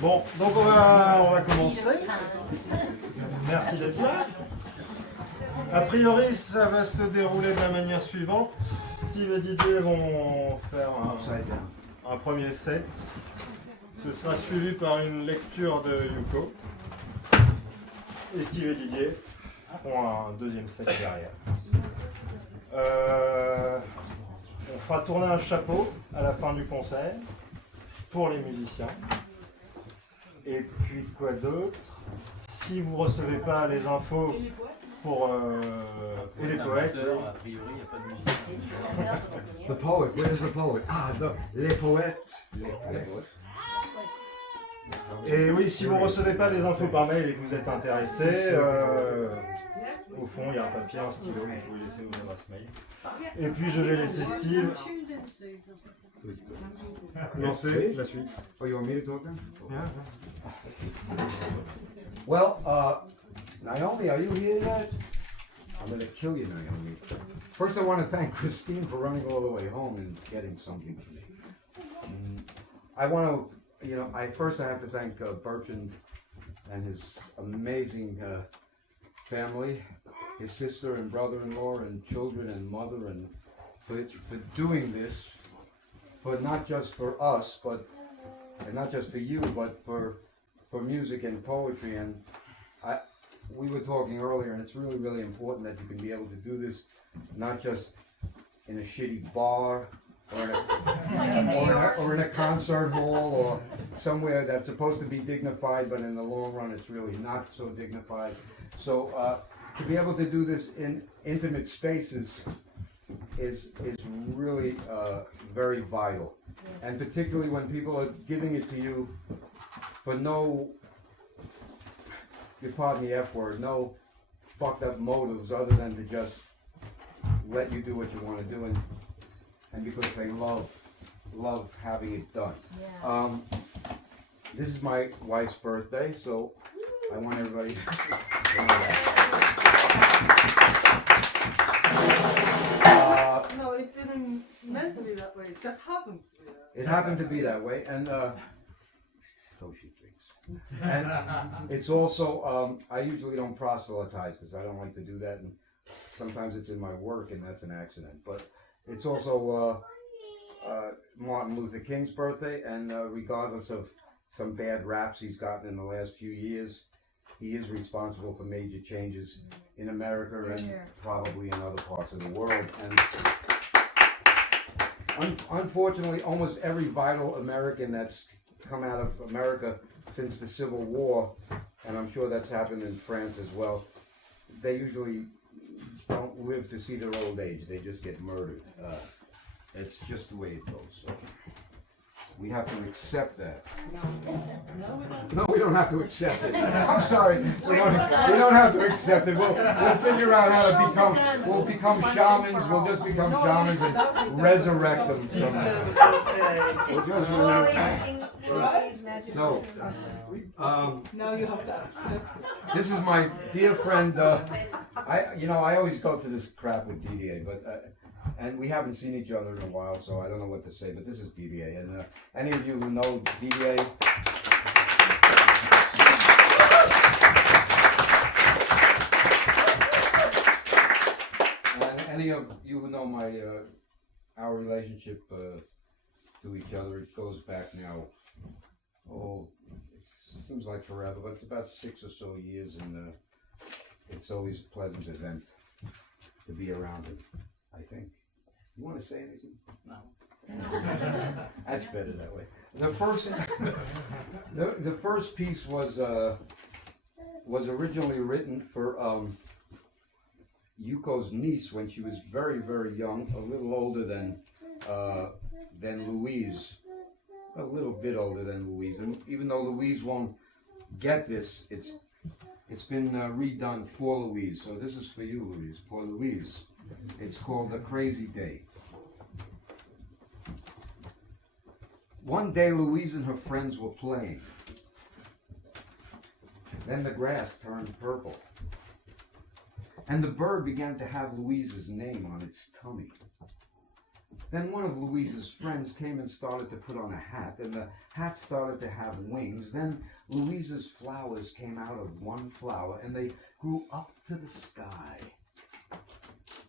Bon, donc on va commencer. Merci d'être là. A priori, ça va se dérouler de la manière suivante. Steve et Didier vont faire un premier set. Ce sera suivi par une lecture de Yuko. Et Steve et Didier font un deuxième set derrière. On fera tourner un chapeau à la fin du concert pour les musiciens. Et puis quoi d'autre? Si vous ne recevez pas les infos pour et les poètes. A priori, il n'y a pas de musicien. The poet, where's the poet? Ah, les poètes. Les poètes. Et oui, si vous ne recevez pas les infos par mail et que vous êtes intéressé, au fond, il y a un papier, un stylo, vous pouvez laisser vos adresses mail. Et puis je vais laisser Steve lancer la suite. Oh, you want me to talk then? Yeah. Well, Naomi, are you here yet? I'm going to kill you, Naomi. First, I want to thank Christine for running all the way home and getting something for me. I want to, I have to thank Bertrand and his amazing family, his sister and brother-in-law and children and mother, and for doing this, for not just for us, and not just for you, but for music and poetry. And we were talking earlier, and it's really, really important that you can be able to do this, not just in a shitty bar or in a concert hall or somewhere that's supposed to be dignified, but in the long run, it's really not so dignified. So to be able to do this in intimate spaces is really very vital, and particularly when people are giving it to you for no, you pardon the F word, no fucked up motives other than to just let you do what you want to do, and because they love having it done. Yeah. This is my wife's birthday, so I want everybody to know that. No, it didn't meant to be that way. It just happened to be that way. It happened to be that way, and so she thinks. And it's also, I usually don't proselytize because I don't like to do that, and sometimes it's in my work, and that's an accident. But it's also Martin Luther King's birthday, and regardless of some bad raps he's gotten in the last few years, he is responsible for major changes in America and probably in other parts of the world. And unfortunately, almost every vital American that's come out of America since the Civil War, and I'm sure that's happened in France as well, they usually don't live to see their old age. They just get murdered. It's just the way it goes. So we have to accept that. No, we don't have to accept it. I'm sorry. We don't have to accept it. We'll figure out how to become. We'll become shamans. We'll just become shamans and resurrect them somehow. We'll just so. Now you have to accept. This is my dear friend. I always go through this crap with DDA, but. And we haven't seen each other in a while, so I don't know what to say, but this is DDA. And any of you who know DDA, and any of you who know our relationship to each other, it goes back now, it seems like forever, but it's about 6 or so years, and it's always a pleasant event to be around it, I think. You want to say anything? No. That's better that way. The first piece was originally written for Yuko's niece when she was very, very young, a little older than Louise, a little bit older than Louise. And even though Louise won't get this, it's been redone for Louise. So this is for you, Louise, for Louise. It's called The Crazy Day. One day Louise and her friends were playing. Then the grass turned purple. And the bird began to have Louise's name on its tummy. Then one of Louise's friends came and started to put on a hat, and the hat started to have wings. Then Louise's flowers came out of one flower, and they grew up to the sky.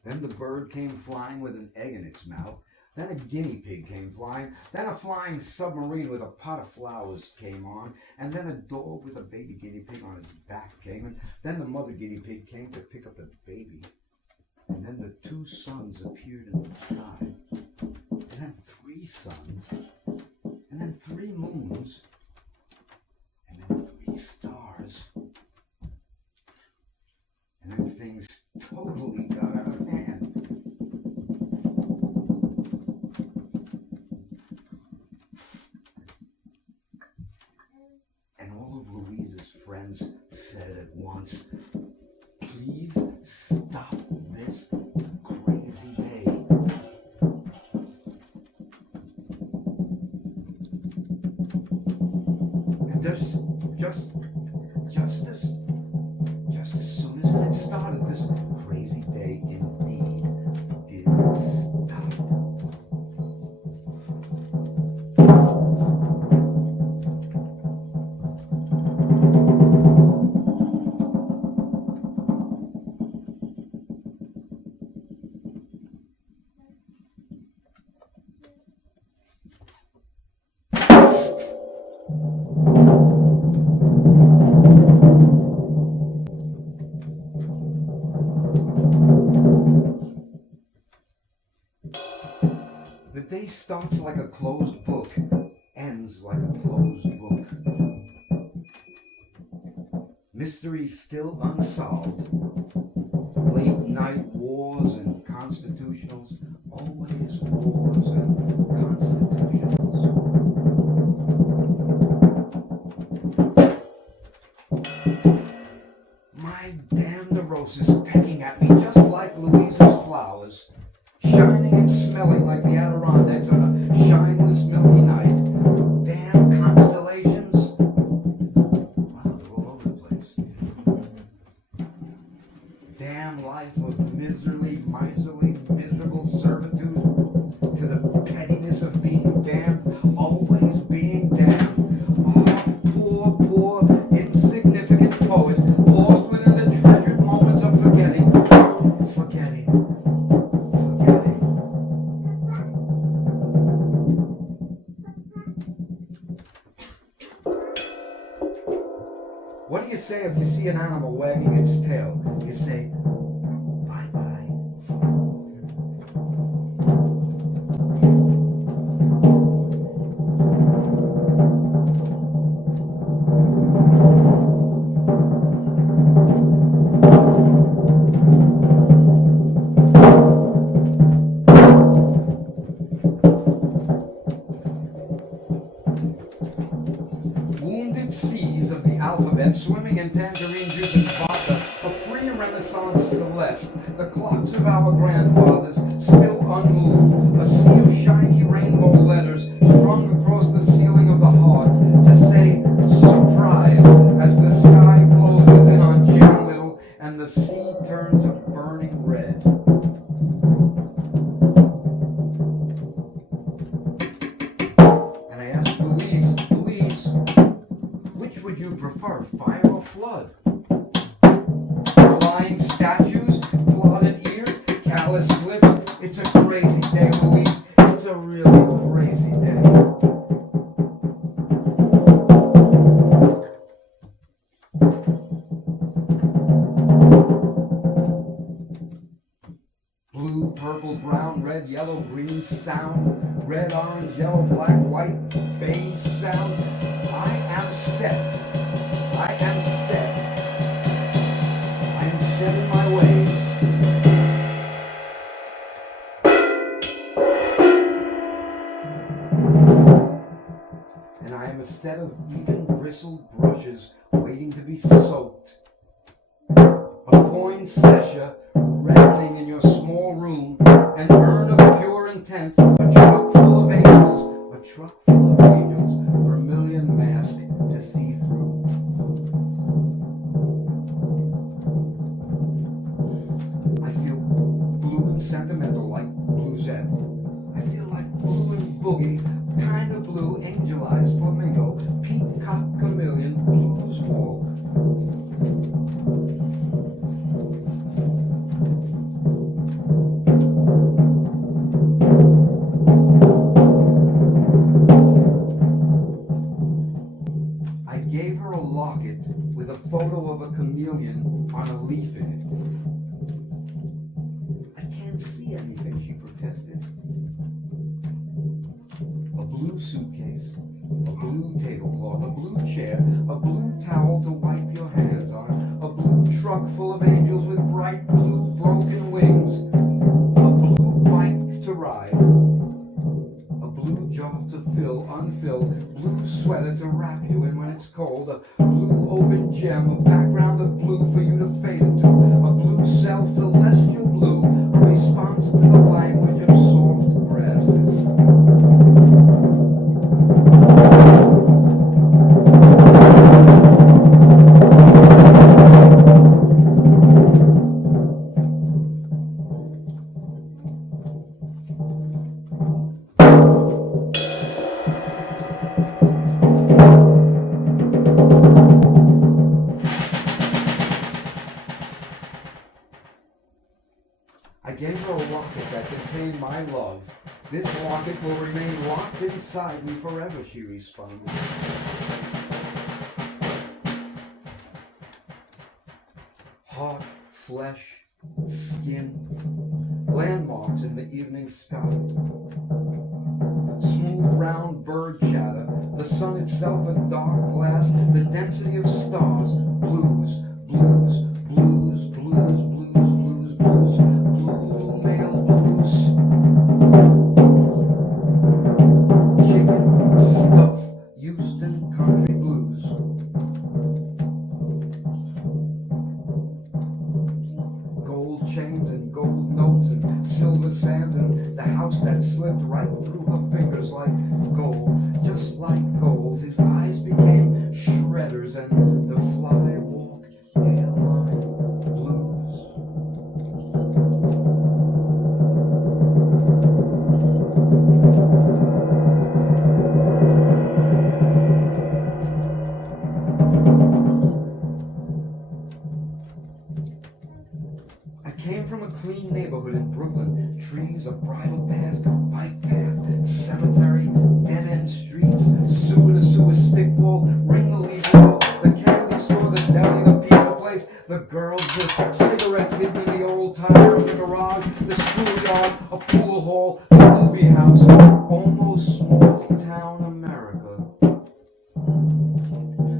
Then the bird came flying with an egg in its mouth. Then a guinea pig came flying. Then a flying submarine with a pot of flowers came on. And then a dog with a baby guinea pig on its back came. And then the mother guinea pig came to pick up the baby. And then the 2 suns appeared in the sky. And then 3 suns. And then 3 moons. And then 3 stars. And then things totally got out of hand. And all of Louise's friends said at once, "Please stop this crazy day." And just as soon as it had started, this crazy day indeed did stop. The day starts like a closed book, ends like a closed book. Mysteries still unsolved. Late night wars and constitutionals, always wars and constitutionals. My damn neurosis pecking at me just like Louise's flowers. Shining and smelling like the Adirondacks on a shineless, milky night. Damn constellations. Wow, they're all over the place. Damn life of miserly, miserable servitude to the pettiness of being damned, always being damned. Oh, poor, insignificant poet, lost within the treasured moments of forgetting. What do you say if you see an animal wagging its tail? You say, bye-bye. Wounded seas of the alphabet swimming in tangerine juice and vodka, a pre-Renaissance Celeste, the clocks of our grandfathers still unmoved, a sea of shiny rainbow letters strung across the ceiling of the heart to say surprise as the sky closes in on Chicken Little and the sea turns a burning red. And I asked Louise, which would you prefer, fire or flood? Flying statues, clotted ears, calloused lips. It's a crazy day, Louise. It's a really crazy day. Blue, purple, brown, red, yellow, green, sound. Red, orange, yellow, black, white, beige, sound. I am set. I am set. I am set in my ways. And I am a set of even bristled brushes waiting to be soaked. A poinsettia reddening in your small room, an urn of pure intent, a truck full of angels, vermilion mask to see through. I feel blue and sentimental like Bluesette. I feel locket with a photo of a chameleon on a leaf in it. I can't see anything, she protested. A blue suitcase, a blue tablecloth, a blue chair, a blue towel to wipe your hands on, a blue truck full of angels with bright blue broken wings, a blue bike to ride, a blue jar to fill, unfill, blue sweater to wrap you in when it's cold, a blue open gem, a background of blue for you to fade into, a blue self-celestial blue, a response to the language of soft grasses. I gave her a rocket that contained my love. This rocket will remain locked inside me forever, she responded. Heart, flesh, skin, landmarks in the evening sky. Smooth round bird chatter, the sun itself a dark glass, the density of stars, blues, blues, blues, blues, blues, blues, blues, blue male blues. Chicken, stuff, Houston country blues. Gold chains and gold notes and silver sands and the house that slipped right through her fingers like gold, just like gold. His eyes became shredders and the fly walk airline blues. I came from a clean neighborhood in Brooklyn. Trees, a bridle path, bike path, cemetery, dead-end streets, sewer to sewer stickball, ring-a-lee-ball, the candy store, the deli, the pizza place, the girls, the cigarettes hidden in the old tire of the garage, the schoolyard, a pool hall, the movie house, almost small town America.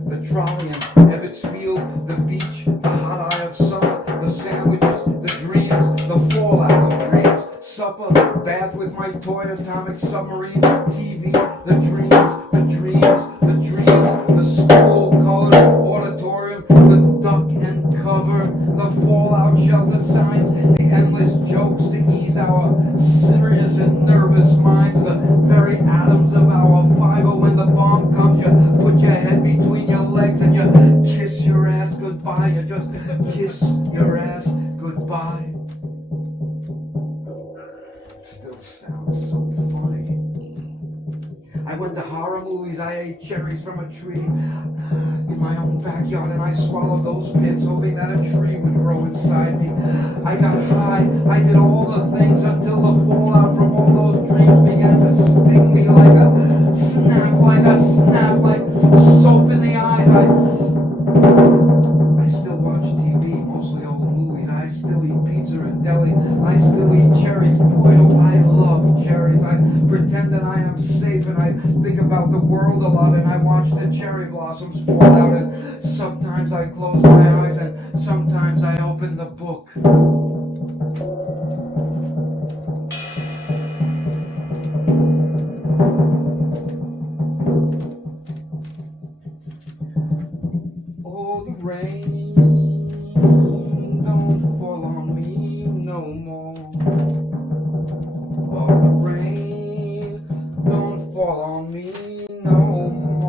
The trolley in Ebbets Field, the beach, the hot eye of summer, the sandwiches, the dreams, the fallout of dreams, supper, bath with my toy atomic submarine, TV, the dreams, the dreams, the dreams, the school colored auditorium, the duck and cover, the fallout shelter signs, the endless jokes to ease our serious and nervous minds, the very atoms of our fiber. When the bomb comes, you put your head between your legs and you kiss your ass goodbye. You just kiss your ass goodbye. It still sounds so funny. I went to horror movies, I ate cherries from a tree in my own backyard, and I swallowed those pits hoping that a tree would grow inside me. I got high, I did all the things until the fallout from all those dreams began to sting me like a snap, like soap in the eyes. I still watch TV, mostly old movies. I still eat pizza and deli. I still eat cherries. Boy, do I love cherries. I pretend that I am safe, and I think about the world a lot, and I watch the cherry blossoms fall out, and sometimes I close my eyes, and sometimes I open the book. Oh, the rain don't fall on me no more. Oh, the rain don't fall on me no more.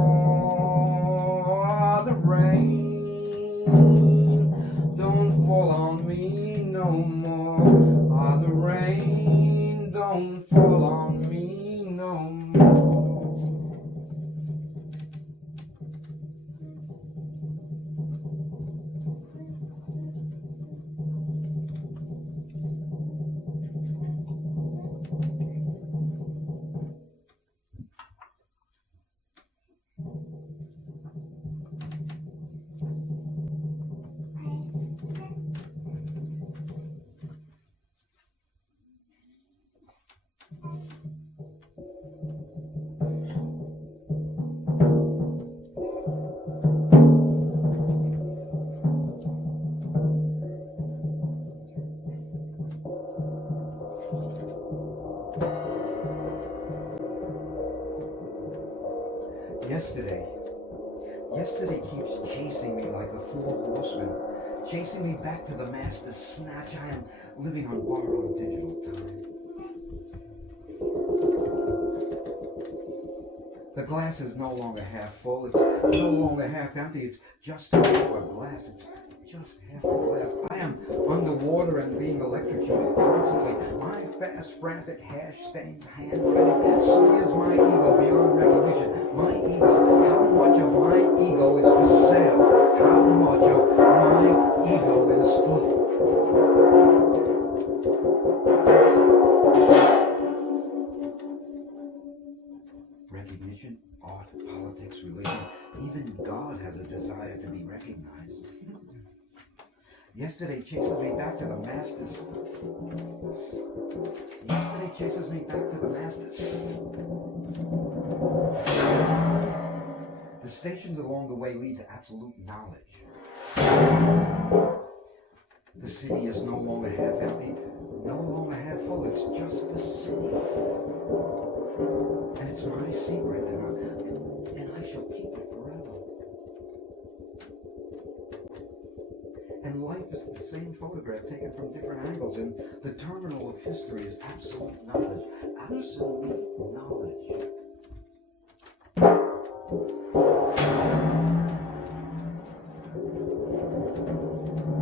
The rain don't fall on me no more. Oh, the rain don't fall on me no more. Yesterday keeps chasing me like the four horsemen, chasing me back to the master's snatch. I am living on borrowed digital time. The glass is no longer half full, it's no longer half empty, it's just half a glass, it's just half a glass. I am underwater and being electrocuted constantly. My fast, frantic, hash-stained handwriting smears my ego beyond recognition. My ego, how much of my ego is for sale? How much of my ego is for... Recognition, art, politics, religion, even God has a desire to be recognized. Yesterday chases me back to the masters. Yesterday chases me back to the masters. The stations along the way lead to absolute knowledge. The city is no longer half empty, no longer half full, it's just the city. And it's my secret, and I shall keep it forever. And life is the same photograph taken from different angles, and the terminal of history is absolute knowledge. Absolute knowledge.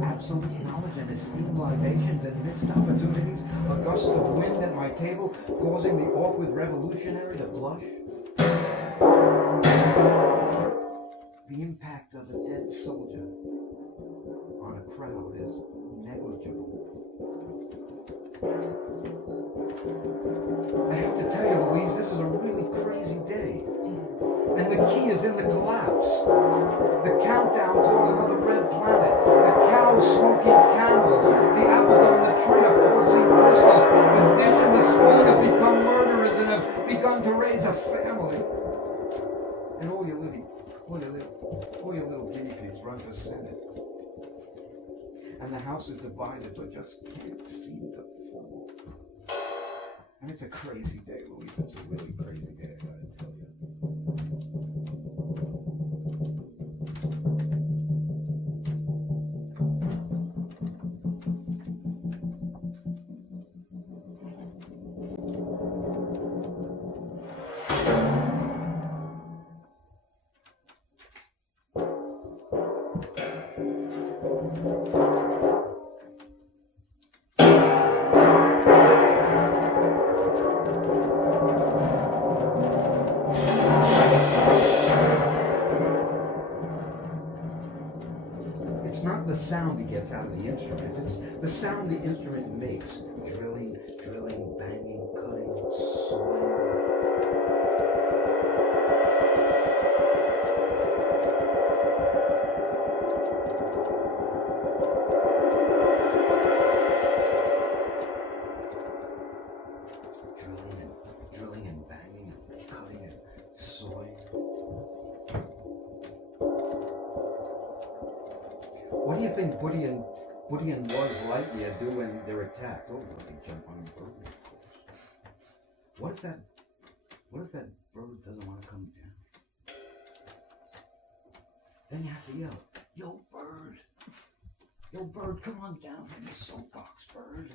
Absolute knowledge and esteemed libations and missed opportunities, a gust of wind at my table, causing the awkward revolutionary to blush. The impact of a dead soldier on a crowd is negligible. I have to tell you, Louise, this is a really crazy day. And the key is in the collapse. The countdown to another red planet. The cows smoking camels. The apples on the tree are pulsing crystals. The dish and the spoon have become murderers and have begun to raise a family. And all your little guinea pigs run for Senate. And the house is divided, but just can't seem to fall. And it's a crazy day, Louise. It's a really crazy day, I gotta tell you. It's not the sound he gets out of the instrument, it's the sound the instrument makes. Drilling, drilling, banging, cutting, swaying. Drilling and banging and cutting and sawing. What do you think Buddy and Buzz Lightyear do when they're attacked? Oh, they jump on a bird. What if that bird doesn't want to come down? Then you have to yell, "Yo, bird! Yo, bird, come on down from the soapbox, bird.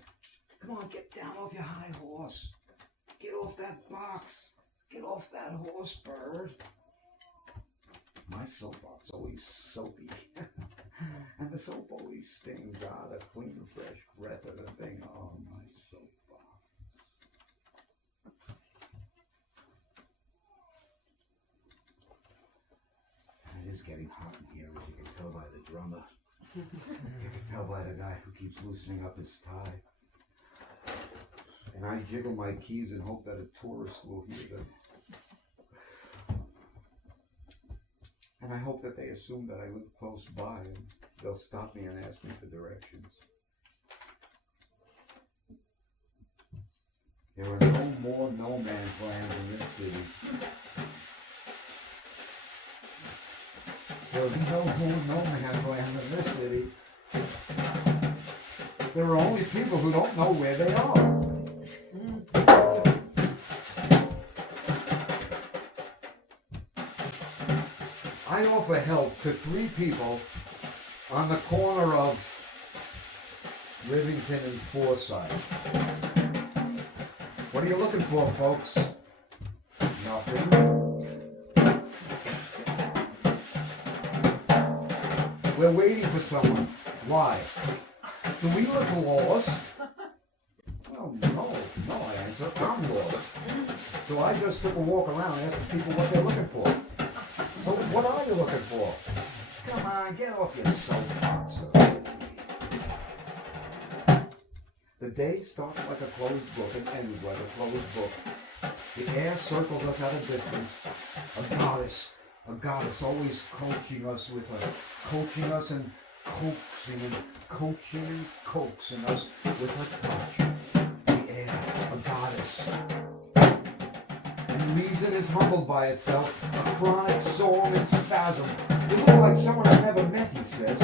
Come on, get down off your high horse. Get off that box. Get off that horse, bird." My soapbox always soapy. And the soap always stings out a clean, fresh breath of the thing. Oh, my soapbox. And it is getting hot in here, as you can tell by the drummer. You can tell by the guy who keeps loosening up his tie. And I jiggle my keys and hope that a tourist will hear them. And I hope that they assume that I live close by and they'll stop me and ask me for directions. There are no more no man's lands in this city. There will be no more no man's land in this city. There are only people who don't know where they are. I offer help to 3 people on the corner of Rivington and Forsyth. What are you looking for, folks? Nothing. We're waiting for someone. Why? Do we look lost? Well, no, I answer. I'm lost. So I just took a walk around asking people what they're looking for. So what are you looking for? Come on, get off your soapbox. The day starts like a closed book and ends like a closed book. The air circles us at a distance. A goddess always coaching us and coaxing us with her touch. The air, a goddess. And reason is humbled by itself, a chronic soul in spasm. You look like someone I've never met, he says.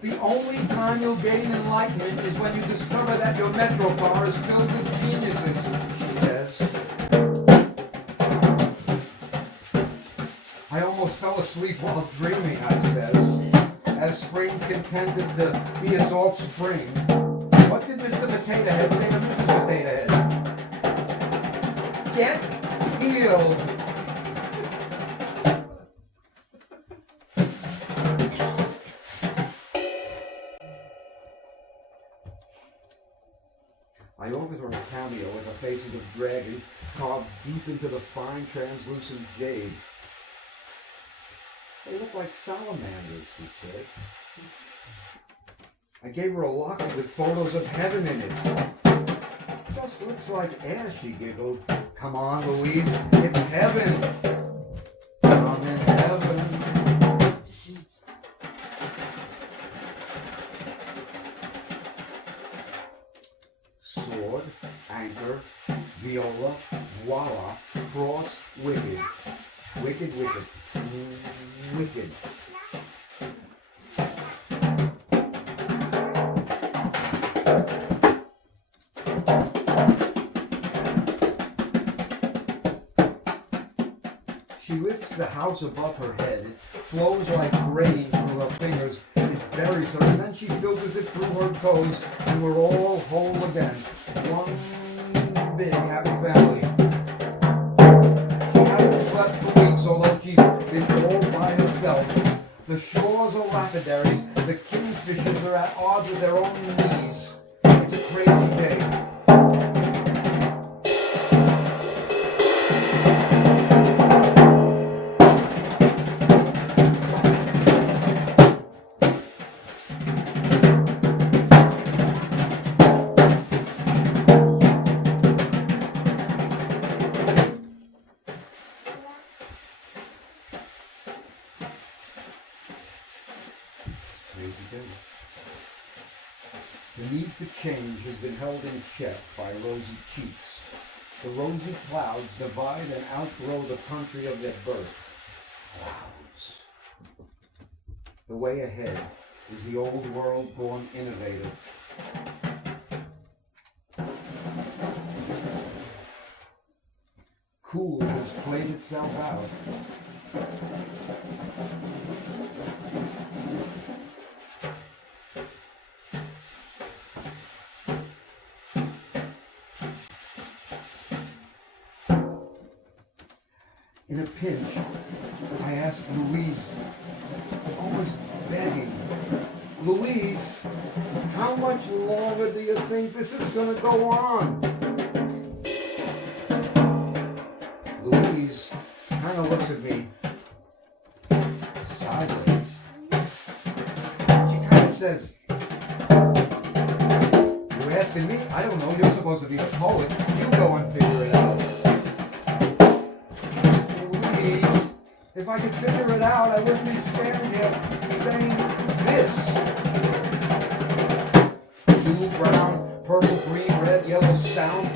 The only time you'll gain enlightenment is when you discover that your metro car is filled with geniuses, she says. I almost fell asleep while dreaming, I says, as spring contended to be its offspring. What did Mr. Potato Head say to Mrs. Potato Head? Get healed. I offered her a cameo with the faces of dragons carved deep into the fine translucent jade. They look like salamanders, she said. I gave her a locket with photos of heaven in it. Just looks like air, she giggled. Come on, Louise, it's heaven. I'm in heaven. Sword, anchor, viola, voila, cross, wicked. Wicked, wicked. Wicked. She lifts the house above her head. It flows like rain through her fingers. It buries her, and then she filters it through her toes, and we're all whole again. One big happy family. She hasn't slept for weeks, although she's been all by herself. The shores are lapidaries. The kingfishers are at odds with their own knees. It's a crazy day. The need for change has been held in check by rosy cheeks. The rosy clouds divide and outgrow the country of their birth. Clouds. The way ahead is the old world born innovative. Cool has played itself out. In a pinch, I asked Louise, almost begging, Louise, how much longer do you think this is going to go on? Louise kind of looks at me sideways. She kind of says, "You're asking me? I don't know. You're supposed to be a poet. You go and figure it out." Louise, if I could figure it out, I wouldn't be standing here saying this. Blue, brown, purple, green, red, yellow, sound.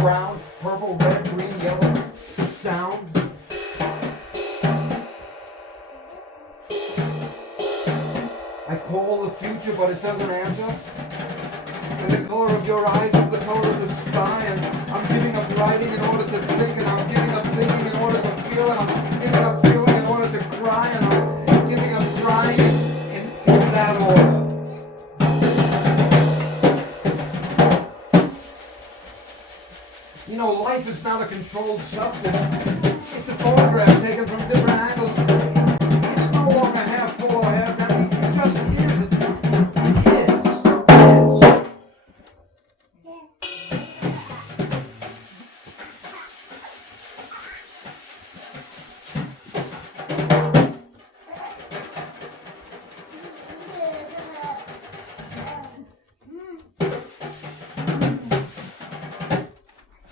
Brown, purple, red, green, yellow, sound. I call the future, but it doesn't answer. of your eyes is the color of the sky, and I'm giving up writing in order to think, and I'm giving up thinking in order to feel, and I'm giving up feeling in order to cry, and I'm giving up crying in that order. You know, life is not a controlled substance. It's a photograph taken from different angles. It's no longer half full or half empty. It just is. It is.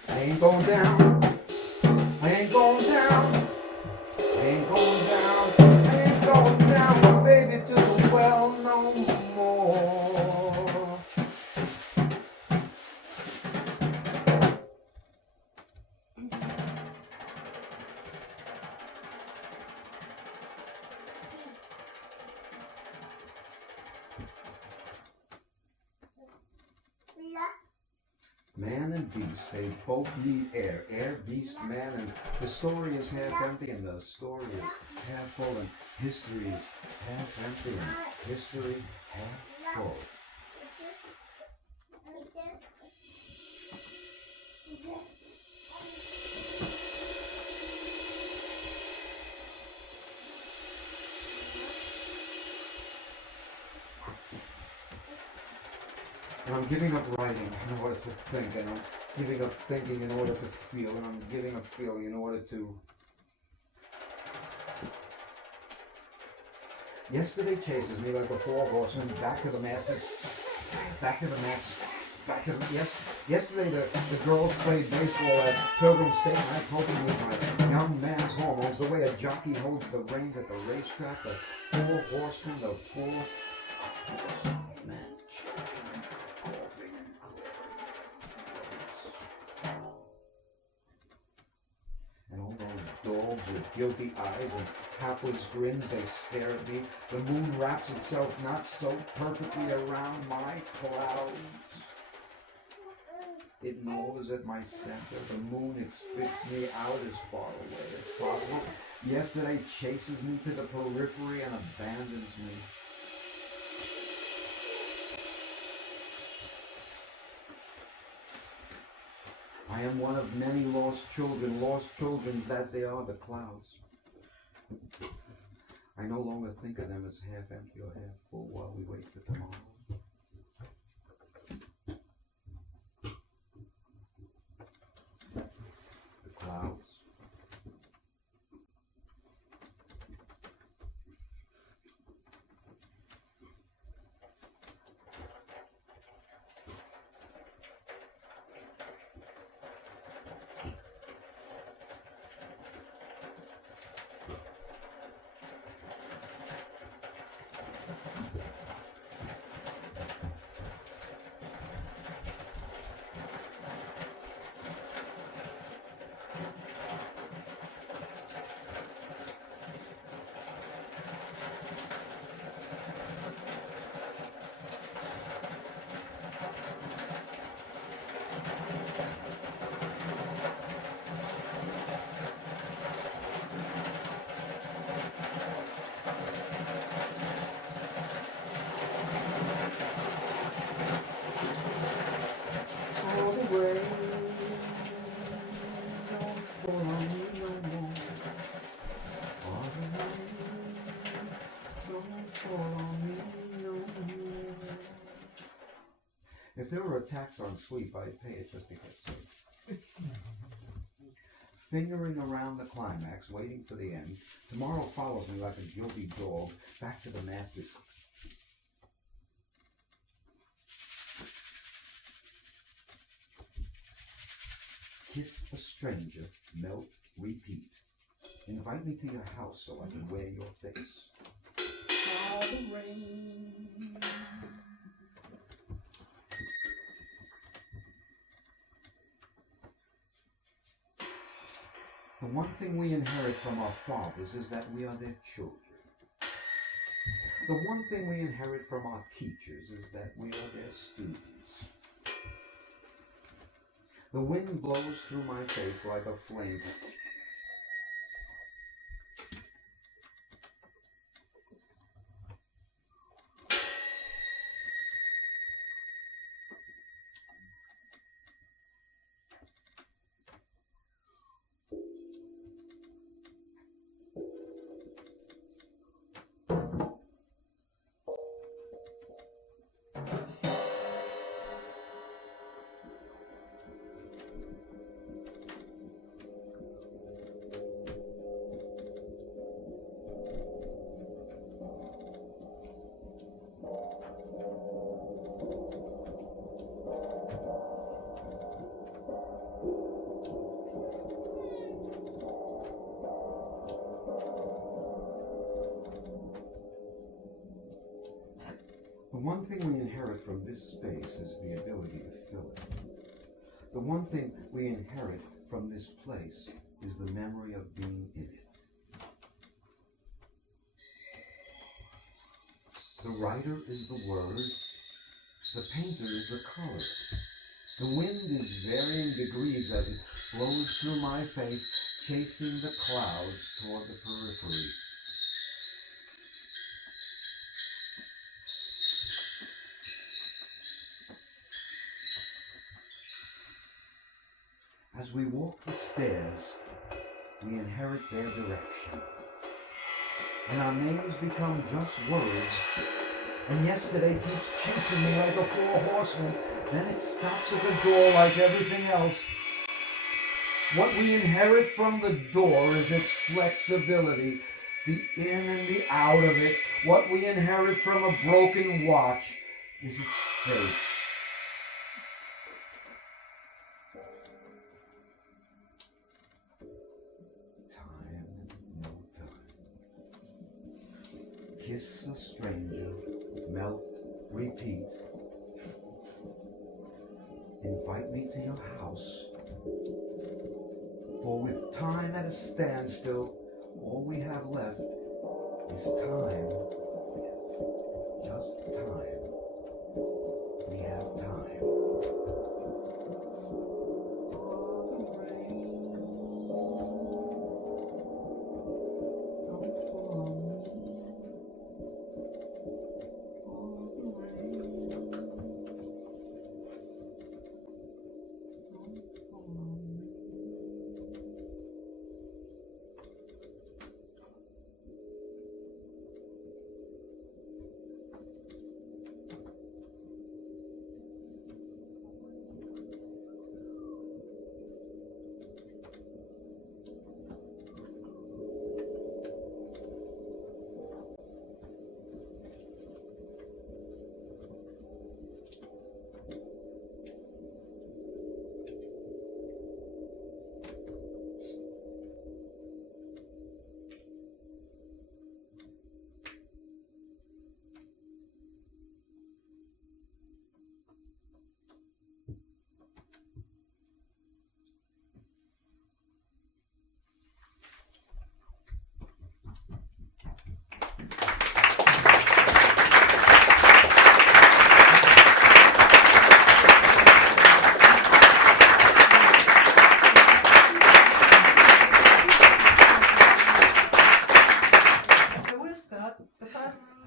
I ain't going down. I ain't going down. I ain't going down. I ain't going down, my baby, to the well no more. Man and beast, they both need air. Air, beast, man, and the story is half empty and the story is half full, and history is half empty and history half full. And I'm giving up writing in order to think, and I'm giving up thinking in order to feel, and I'm giving up feeling in order to... Yesterday chases me like a four horseman back to the masters, back to the masters, back to the... Yesterday the girls played baseball at Pilgrim State, and I hoping with my young man's hormones, the way a jockey holds the reins at the racetrack, the four horsemen, the four horsemen. And all those dogs with guilty eyes and hapless grins, they stare at me. The moon wraps itself not so perfectly around my clouds. It gnaws at my center. The moon, it spits me out as far away as possible. Yesterday chases me to the periphery and abandons me. I am one of many lost children that they are the clouds. I no longer think of them as half empty or half full while we wait for tomorrow. The clouds. If there were a tax on sleep, I'd pay it just to get sleep. Fingering around the climax, waiting for the end. Tomorrow follows me like a guilty dog, back to the master's. Kiss a stranger, melt, repeat. Invite me to your house so I can wear your face. All the rain. The one thing we inherit from our fathers is that we are their children. The one thing we inherit from our teachers is that we are their students. The wind blows through my face like a flame. The one thing we inherit from this space is the ability to fill it. The one thing we inherit from this place is the memory of being in it. The writer is the word, the painter is the color. The wind is varying degrees as it blows through my face, chasing the clouds toward the periphery. As we walk the stairs, we inherit their direction. And our names become just words. And yesterday keeps chasing me like a four horsemen. Then it stops at the door like everything else. What we inherit from the door is its flexibility, the in and the out of it. What we inherit from a broken watch is its face. Kiss a stranger, melt, repeat. Invite me to your house. For with time at a standstill, all we have left is time. Just time. We have time.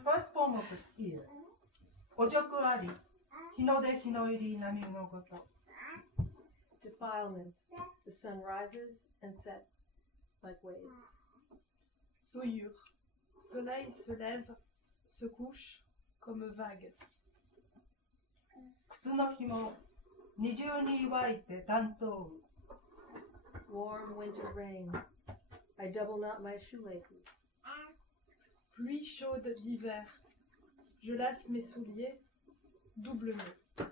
first poem of the year. お辱あり、日の出日の入り波のごと。Defilement. The sun rises and sets like waves. Souillure. Soleil se lève, se couche comme vague. 靴の紐、二重に祝いて断頭。Warm winter rain. I double knot my shoelaces. Pluie chaude d'hiver. Je lasse mes souliers, double nœud.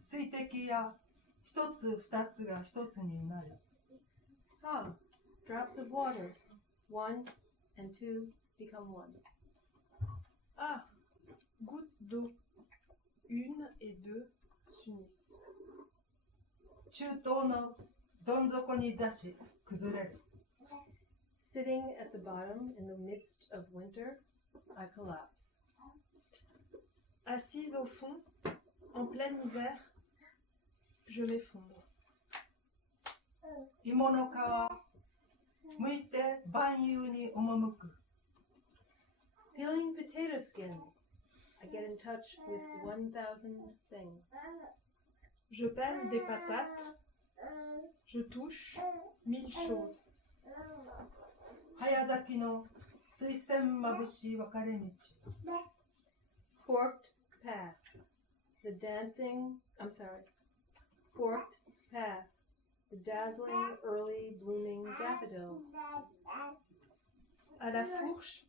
水滴や一つ二つが一つになる。Ah, drops of water. 1 and 2 become 1. Ah, gouttes d'eau. 1 et 2 s'unissent. 中東のどん底に座し崩れる。Sitting at the bottom in the midst of winter, I collapse. Assise au fond, en plein hiver, je m'effondre. 芋の皮剥いて万有に赴く Peeling potato skins. I get in touch with 1,000 things. Je pèle des patates, je touche 1000 choses. 早咲きの水仙まぶしい分かれ道 Forked path. Forked path. The dazzling, early blooming daffodils. À la fourche,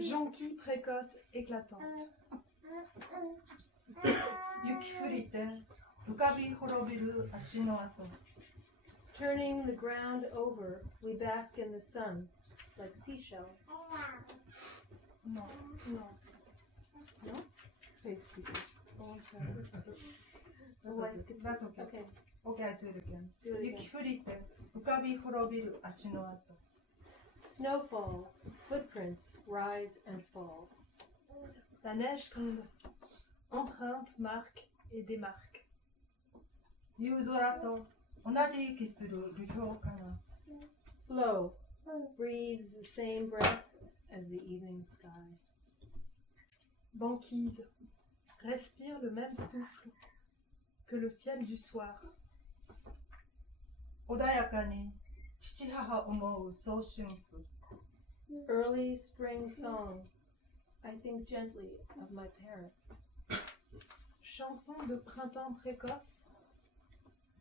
jonquille précoce éclatante. 雪降りて浮かび滅びる足の跡 Turning the ground over, we bask in the sun like seashells. No. No? Oh, sorry. That's Oh, I okay. skipped That's it. okay. Okay. Okay, I do it again. Do it again. 雪降りて浮かび滅びる足の跡 Snow falls, footprints rise and fall. La neige tombe, empreinte, marque et démarque. 夕空と同じ息する流氷かな Flow breathes the same breath as the evening sky. Banquise, respire le même souffle que le ciel du soir. 穏やかに父母思う早春風 Early spring song. I think gently of my parents. Chanson de printemps précoce,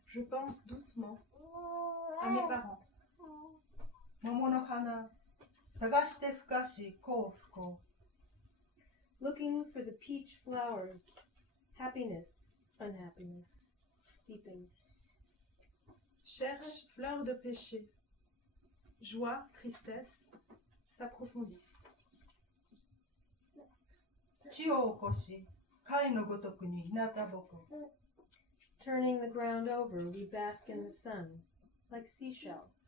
je pense doucement à mes parents. 桃の花探してふかし幸不幸 Looking for the peach flowers. Happiness, unhappiness, deepens. Cherche fleurs de péché, joie, tristesse s'approfondissent. 地を起こし貝のごとくに日向ぼこ Turning the ground over, we bask in the sun like seashells.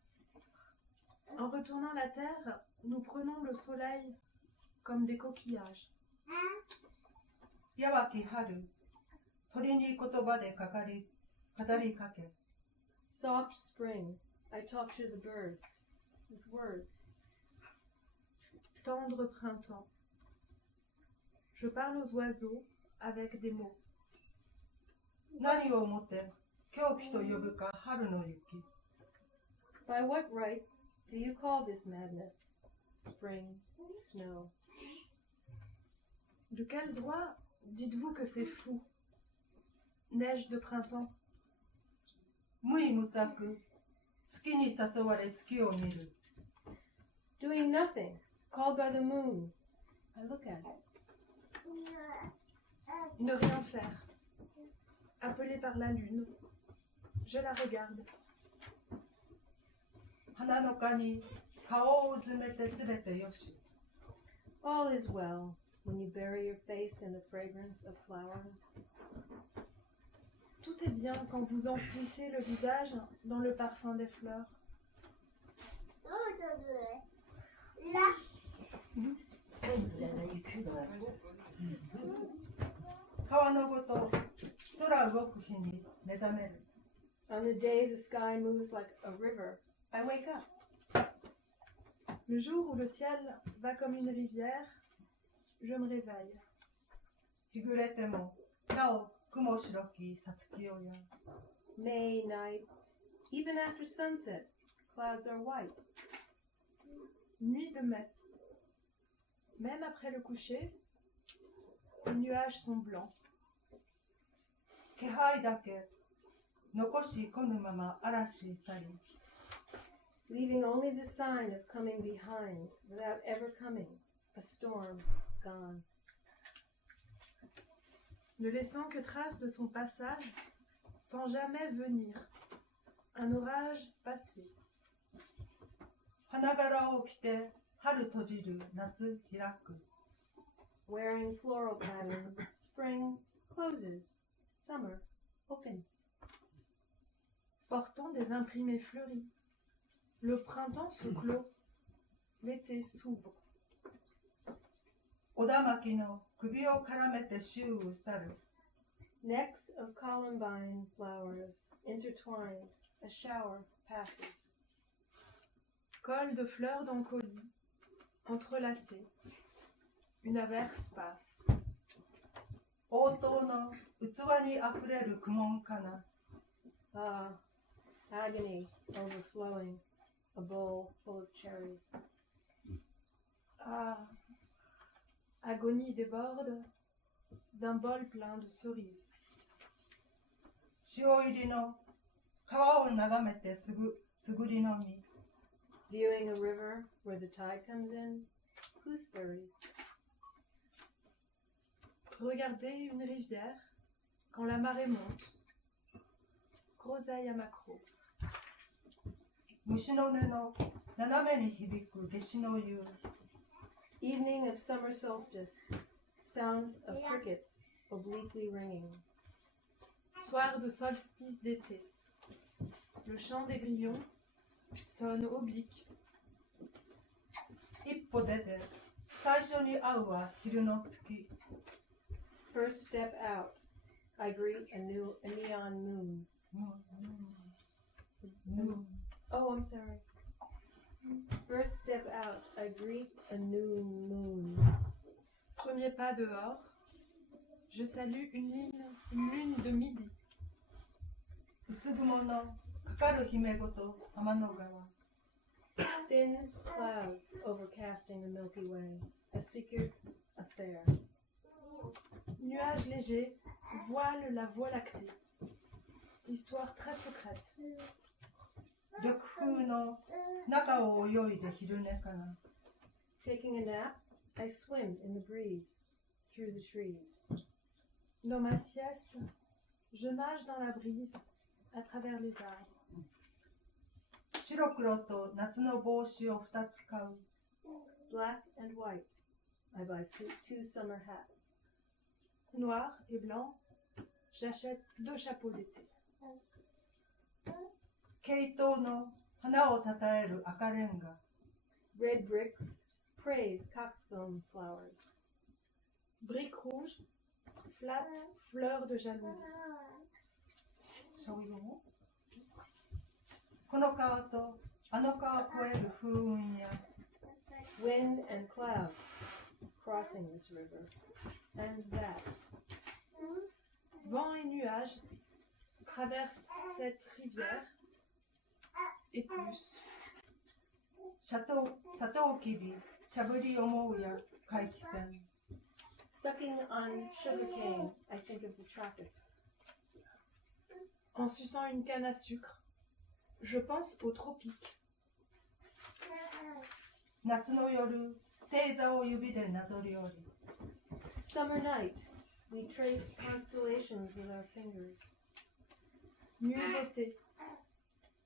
En retournant la terre, nous prenons le soleil comme des coquillages. やわき春鳥に言葉で語りかけ Soft spring, I talk to the birds with words. Tendre printemps. Je parle aux oiseaux avec des mots. 何をもって狂気と呼ぶか春の雪 By what right do you call this madness? Spring, snow. De quel droit dites-vous que c'est fou? Neige de printemps. 無意無策月に誘われ月を見る Doing nothing, called by the moon. I look at it. Ne rien faire. Appelée par la lune. Je la regarde. 花の花に顔をうずめてすべてよし All is well when you bury your face in the fragrance of flowers. Tout est bien quand vous enfouissez le visage dans le parfum des fleurs. 川のごと空動く日に目覚める On the day the sky moves like a river, I wake up. Le jour où le ciel va comme une rivière, je me réveille. 日暮れてもなお雲白きさつきよや May night, even after sunset, clouds are white. Nuit de mai. Même après le coucher, les nuages sont blancs. 気配だけ残しこぬまま嵐去り Leaving only the sign of coming behind without ever coming, a storm gone. Ne laissant que trace de son passage, sans jamais venir. Un orage passé. 花柄を着て春閉じる夏開く Wearing floral patterns, spring closes, summer opens. Portant des imprimés fleuris. Le printemps se clôt, l'été s'ouvre. 小田巻の首を絡めて週を去る Necks of columbine flowers intertwined, a shower passes. Col de fleurs d'encolie, entrelacées. Une averse passe. 応答の器にあふれる苦悶かな。 Ah, agony overflowing, a bowl full of cherries. Ah, agonie déborde d'un bol plein de cerises. 潮入りの川を眺めてすぐりの実。 Viewing a river where the tide comes in, gooseberries. Regarder une rivière quand la marée monte. Groseille à maquereau. 虫の音の斜めに響く夏至の夕。 Evening of summer solstice, sound of crickets obliquely ringing. Soir de solstice d'été. Le chant des grillons sonne oblique. 一歩出て最初に会うは昼の月。 First step out, I greet a neon moon. Oh, I'm sorry. First step out, I greet a new moon. Premier pas dehors. Je salue une lune de midi. 薄雲のかかる姫ごと天の川。 Thin clouds overcasting the Milky Way, a secret affair. Nuages légers voilent la voie lactée. Histoire très secrète. 緑風の中を泳いで昼寝かな。 Taking a nap, I swim in the breeze, through the trees. Dans ma sieste, je nage dans la brise, à travers les arbres. 白黒と夏の帽子を2つ買う。 Black and white, I buy two summer hats. Noir et blanc, j'achète 2 chapeaux d'été. 毛糸の花をたたえる赤レンガ。 Red bricks praise coxcomb flowers. Briques rouges, flatte fleur de jalousie. そういうのこの川とあの川越える風雲や Wind and clouds crossing this river, and that. Vent et nuages traversent cette rivière et plus. サトウキビしゃぶり思うや回帰線。 Sucking on sugarcane, I think of the tropics. En suçant une canne à sucre, je pense aux tropiques. 夏の夜星座を指でなぞりおり。 Summer night, we trace constellations with our fingers. Nuit d'été.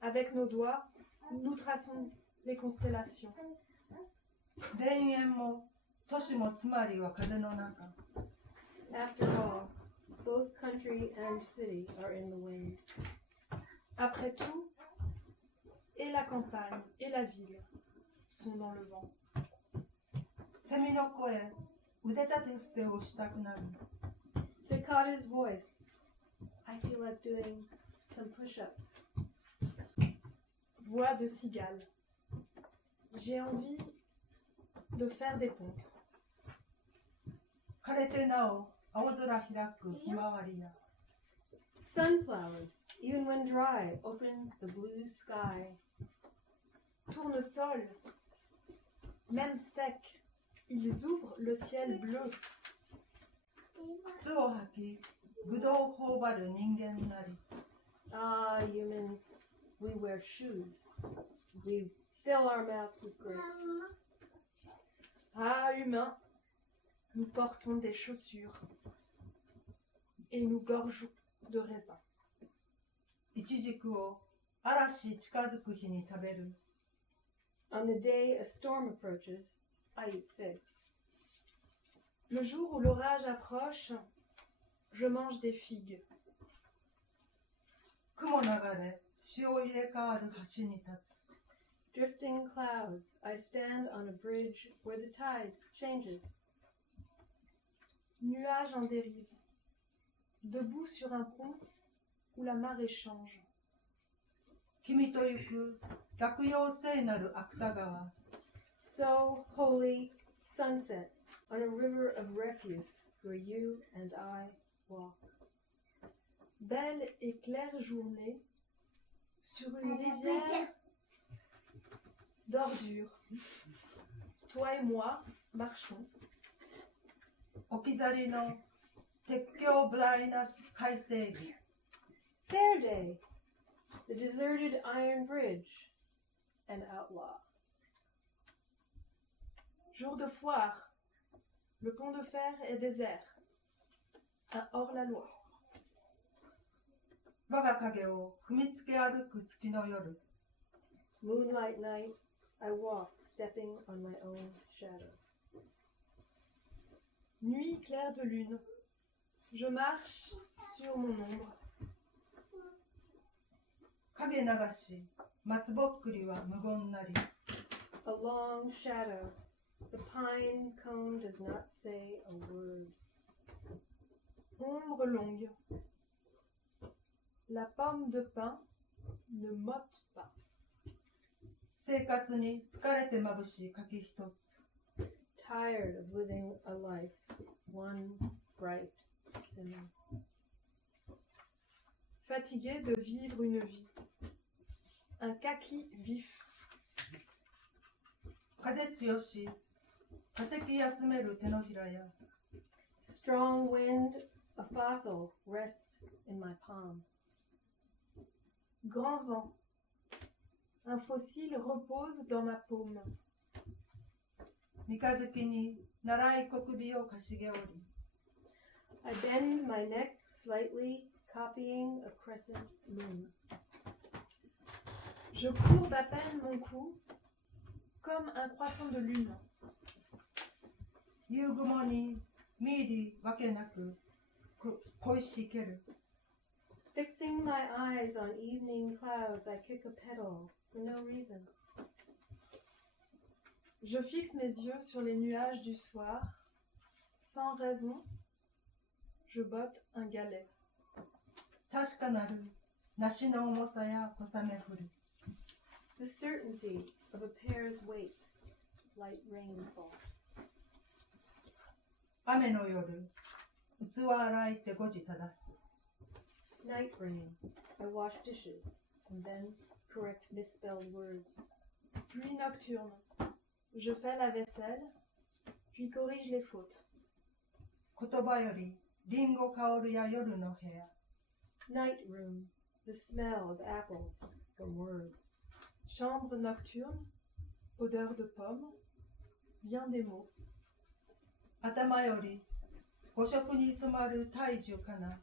Avec nos doigts, nous traçons les constellations. 田園も都市もつまりは風の中。 After all, both country and city are in the wind. Après tout, et la campagne et la ville sont dans le vent. セミの声腕立て伏せをしたくなる。 Cicada's voice. I feel like doing some push-ups. Voix de cigale. J'ai envie de faire des pompes. 枯れてなお青空開くひまわりや。 Sunflowers, even when dry, open the blue sky. Tournesol, même secs, ils ouvrent le ciel bleu. 靴を履きぶどうを頬張る人間なり。 Ah, humans, we wear shoes. We fill our mouths with grapes. Ah, humains, nous portons des chaussures et nous gorgeons de raisin. イチジクを嵐近づく日に食べる。 On the day a storm approaches, I eat figs. Le jour où l'orage approche, je mange des figues. 雲流れ潮入れ替わる橋に立つ。 Drifting clouds, I stand on a bridge where the tide changes. Nuages en dérive. debout sur un pont où la marée change. 君と行く落葉聖なる芥川 So holy sunset on a river of refuse where you and I walk. Belle et claire journée sur une rivière d'ordures. Toi et moi marchons. 置き去りの鉄橋ブライナス改正日 Fair day, the deserted iron bridge, an outlaw. Jour de foire, le pont de fer est désert. Un hors-la-loi. 我が影を踏みつけ歩く月の夜 Moonlight night, I walk, stepping on my own shadow. Nuit claire de lune, je marche sur mon ombre. 影流し松ぼっくりは無言なり A long shadow, the pine cone does not say a word. Ombre longue. La pomme de pin ne motte pas. 生活に疲れてまぶしい柿一つ Tired of living a life, one bright simmer. Fatigué de vivre une vie. Un kaki vif. 風強し化石休める手のひらや Strong wind, a fossil rests in my palm. Grand vent. Un fossile repose dans ma paume. 三日月に習い小首をかしげおり I bend my neck slightly, copying a crescent moon. Je courbe à peine mon cou, comme un croissant de lune. 夕雲に見入りわけなく恋しける Fixing my eyes on evening clouds, I kick a pedal for no reason. Je fixe mes yeux sur les nuages du soir. Sans raison, je botte un galet. 確かなる梨の重さや小雨降る The certainty of a pear's weight, light rain falls. 雨の夜器洗いて誤字正す Night rain, I wash dishes and then correct misspelled words. Pluie nocturne. Je fais la vaisselle, puis corrige les fautes. 言葉よりリンゴ香るや夜の部屋 Night room, the smell of apples from words. Chambre nocturne, odeur de pomme, vient des mots. 頭より五色に染まる大樹かな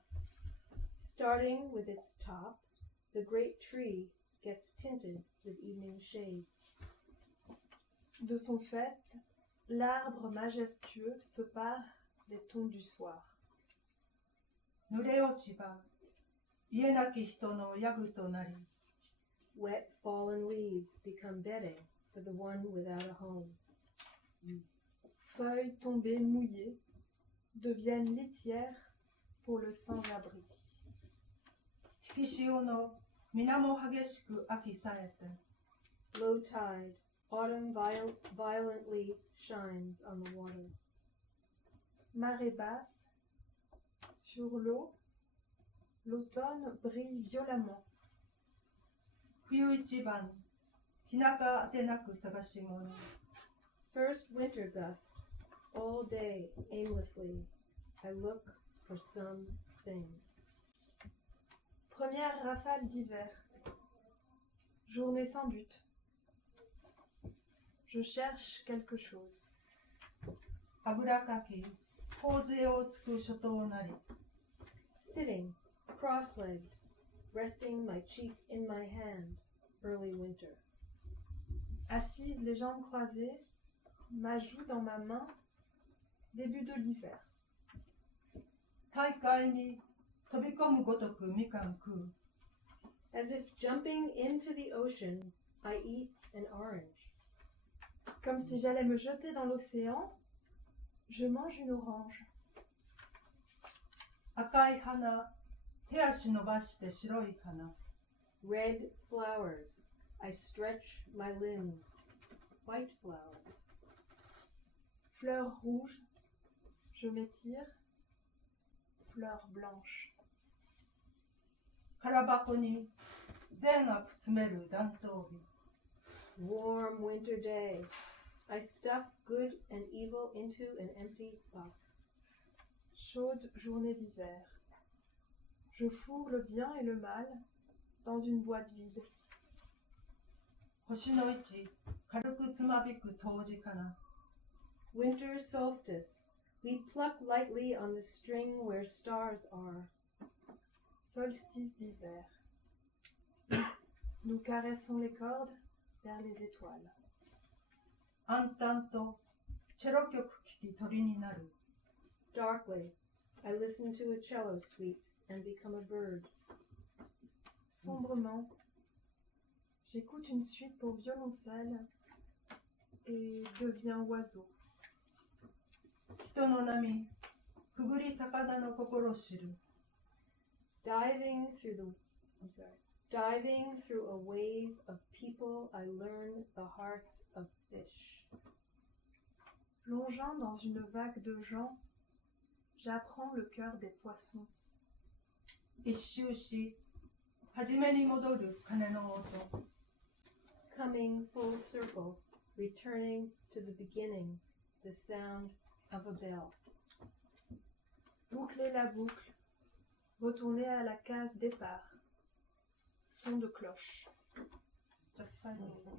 Starting with its top, the great tree gets tinted with evening shades. De son fait, l'arbre majestueux se pare des tons du soir. 濡れ落ち葉家なき人のヤグとなり Wet fallen leaves become bedding for the one without a home. Feuilles tombées mouillées deviennent litières pour le sans-abri. 引き潮の水面激しく秋さえて Low tide, autumn violently shines on the water. Marée basse, sur l'eau, l'automne brille violemment. 冬一番日中当てなく探し物 First winter gust, all day aimlessly, I look for something. Première rafale d'hiver. Journée sans but. Je cherche quelque chose. 油かき頬杖をつく初冬なり Sitting, cross-legged, resting my cheek in my hand, early winter. Assise les jambes croisées, ma joue dans ma main, début de l'hiver. 大海に飛び込むごとくみかん食う As if jumping into the ocean, I eat an orange. Comme si j'allais me jeter dans l'océan, je mange une orange. 赤い花、手足伸ばして白い花。 Red flowers, I stretch my limbs. White flowers. Fleurs rouges, je m'étire. Fleurs blanches. 空箱に善悪詰める弾頭日。 Warm winter day, I stuff good and evil into an empty box. Chaude journée d'hiver. Je fourre le bien et le mal dans une boîte vide. 星の位置、軽くつまびく冬至かな。 Winter solstice, we pluck lightly on the string where stars are. Solstice d'hiver. Nous caressons les cordes vers les étoiles. 暗淡とチェロ曲聴き鳥になる。 Darkly, I listen to a cello suite and become a bird. Sombrement, j'écoute une suite pour violoncelle et deviens oiseau. 人の波、くぐり魚の心知る。 Diving through a wave of people, I learn the hearts of fish. Plongeant dans une vague de gens, j'apprends le cœur des poissons. 一周し、初めに戻る鐘の音。 Coming full circle, returning to the beginning, the sound of a bell. Boucler la boucle, retourner à la case départ. Son de cloche. じゃあ最後。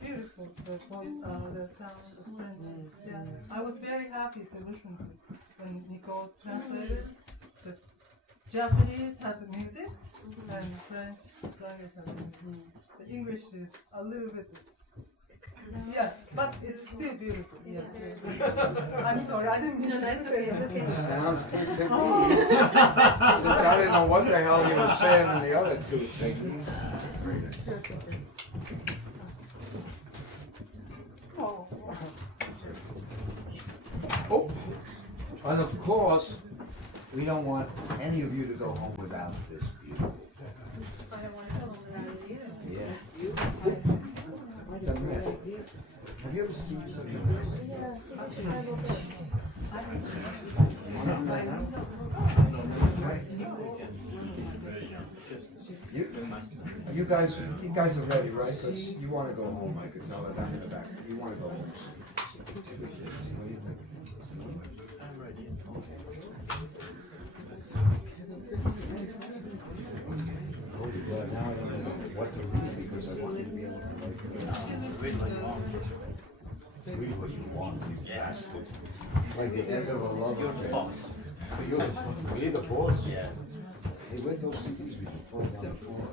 Beautiful, the sound of French. Yeah, I was very happy to listen to when Nicole translated. The Japanese has the music, and French language has the music. The English is a little bit. Yes, but it's still beautiful. Yes. I'm sorry, I didn't mean to say that. Sounds good to me. Since I didn't know what the hell you were saying in the other two things. Oh. Oh, and of course, we don't want any of you to go home without this beautiful. I don't want to come without you. Yeah. It's a mess. Have you ever seen something? You guys are ready, right? Because you want to go home. I could tell it. I'm in the back. You want to go home. Oh, yeah, now I don't know what to read because I want you to be able to Read what you want. read what you want, you bastard. Like the end of a love You're the affair. boss. You're the boss? Yeah. Hey, where'd those CDs we can throw them on the floor?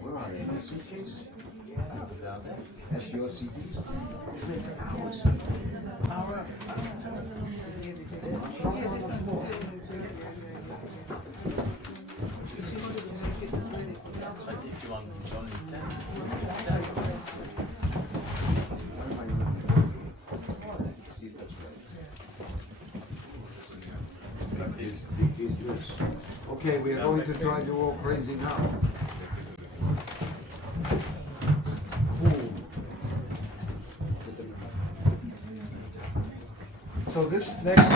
Where are they? In the suitcase? That's your CDs? Throw them on the floor. I think you want Johnny 10. See if that's right. Okay, we are going to try to do all crazy now. So this next,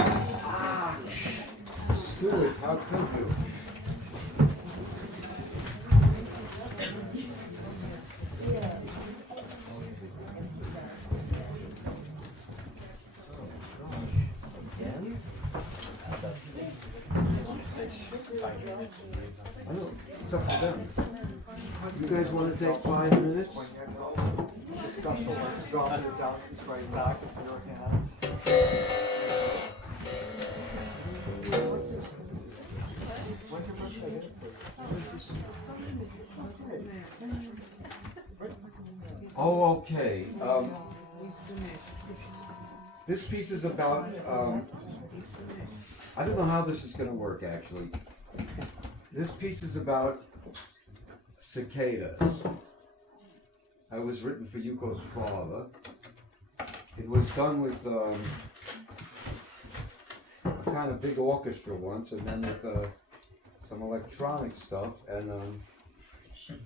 Stuart, how could you? I know, it's up to them. You guys want to take 5 minutes? Dropping it down, it's right back into your hands. Okay. This piece is about. I don't know how this is going to work actually. This piece is about cicadas. It was written for Yuko's father. It was done with a kind of big orchestra once, and then with some electronic stuff. And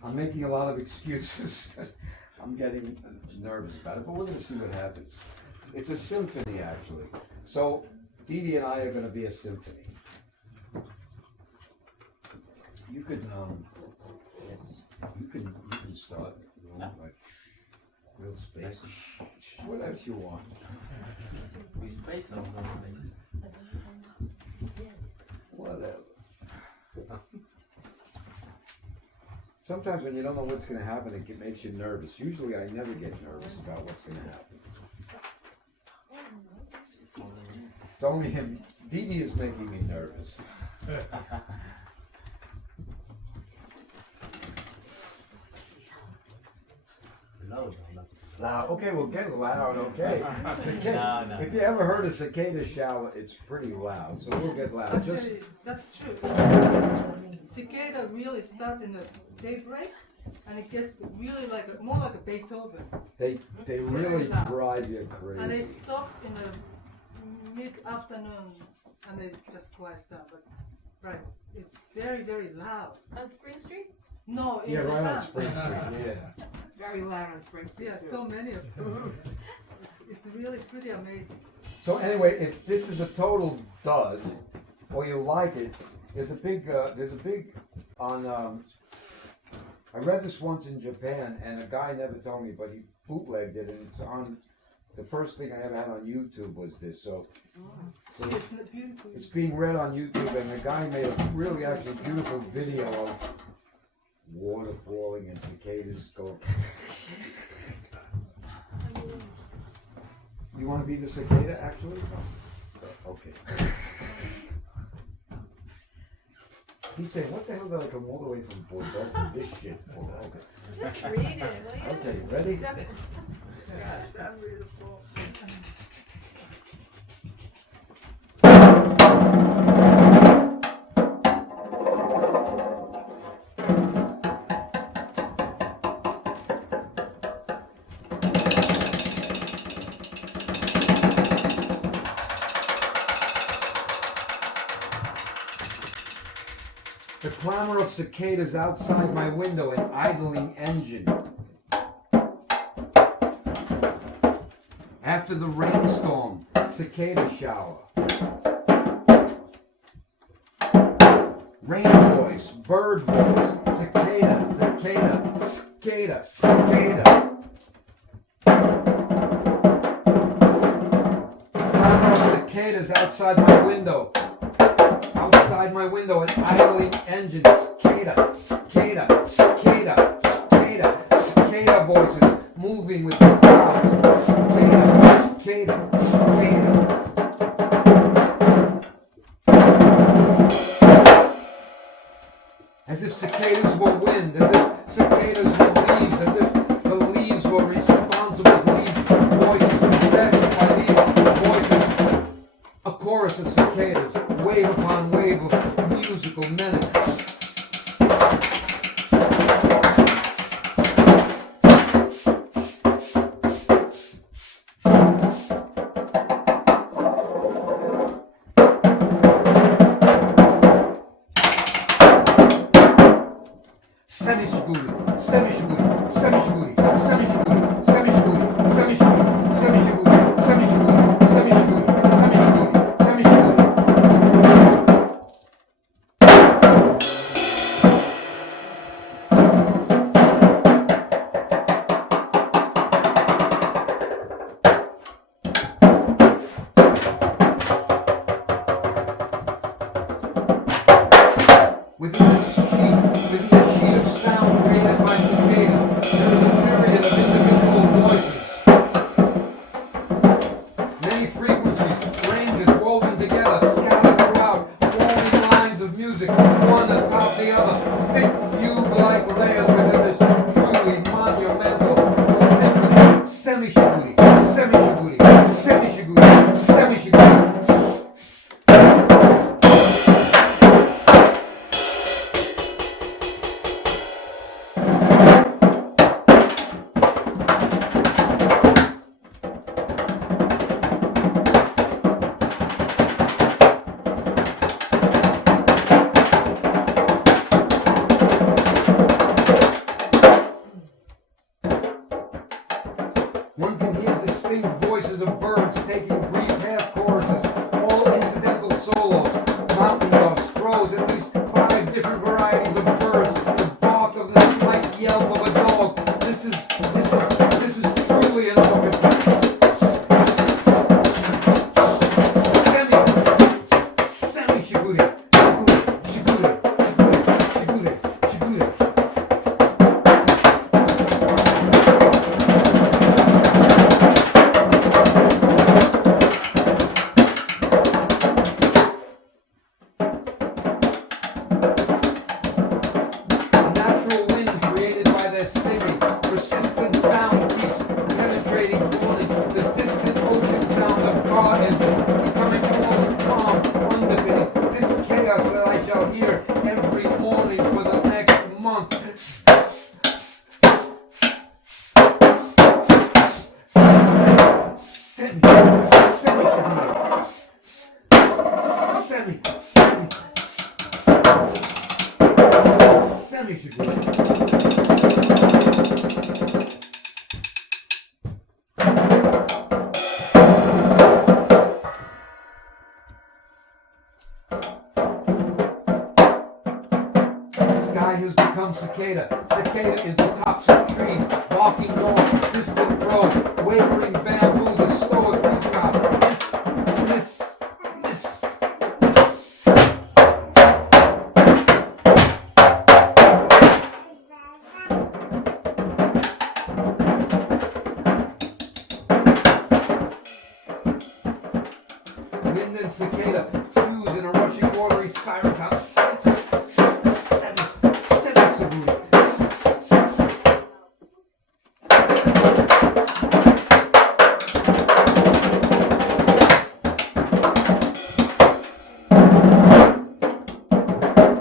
I'm making a lot of excuses. I'm getting nervous about it, but we're going to see what happens. It's a symphony, actually. So Dee Dee and I are going to be a symphony. You can, you can start. You know, like real space. What else you want? With space or no space? Whatever. Sometimes when you don't know what's going to happen, it makes you nervous. Usually I never get nervous about what's going to happen. It's only him. Dee Dee is making me nervous. Loud. Loud. Okay, we'll get loud, okay. No. If you ever heard a cicada shower, it's pretty loud, so we'll get loud. Just, Actually, that's true. Cicada really starts in the daybreak, and it gets really like more like a Beethoven. they really drive you And they crazy. stop in the mid-afternoon, and they just quiet down. But right, it's very, very loud. On Spring Street? No, in Yeah, right on Japan. Spring Street, yeah. Very loud on Spring Street. Yeah, too. so many of them. It's really pretty amazing. So anyway, if this is a total dud, or you like it, there's a big on, I read this once in Japan, and a guy never told me, but he bootlegged it, and it's on, the first thing I ever had on YouTube was this, so It's beautiful. it's being read on YouTube, and the guy made a really actually beautiful video of water falling and cicadas go. You want to be the cicada, actually? Okay. He said, what the hell did I come all the way from Bordeaux for this shit for? Okay. Just read it, will you? Okay, ready? That's beautiful. The clamor of cicadas outside my window, an idling engine. After the rainstorm, cicada shower. Rain voice, bird voice, cicada, cicada, cicada, cicada. Clamor of cicadas outside my window. Outside my window, an idling engine. Cicada, cicada, cicada, cicada, cicada voices moving with the clouds. Cicada, cicada, cicada. As if cicadas were wind, as if cicadas were leaves, as if the leaves were responsible for these voices, possessed by these voices. A chorus of cicadas, wave upon wave of musical menace. Semishiguri, semishiguri, semishiguri, semishiguri, semishiguri, semishiguri, semishiguri, semishiguri, semishiguri, semishiguri, semishiguri. Within a sheet of sound created by cicadas, there is a myriad of individual voices. Many frequencies, ranges woven together, scattered throughout, forming lines of music, one atop the other, thick fugue-like layers within this truly monumental symphony. semi-shiguri, semi-shiguri, semi-shiguri, semi-shiguri. One can hear distinct voices of birds taking brief half choruses, all incidental solos, mountain doves, crows, at least 5 different varieties of birds, the bark of the slight yelp of a dog. This is truly an orchestra. Semi-shiguri, shiguri, shiguri, shiguri. A natural wind created by their singing, persistent sound keeps penetrating only the distant ocean sound of car engine, becoming almost calm, underpinning this chaos that I shall hear every morning for the next month. Sky has become cicada. Cicada is the tops of trees, walking north, distant road, wavering bamboo, the stoic rooftop. This. Wind and cicada fuse in a rushing watery siren sound.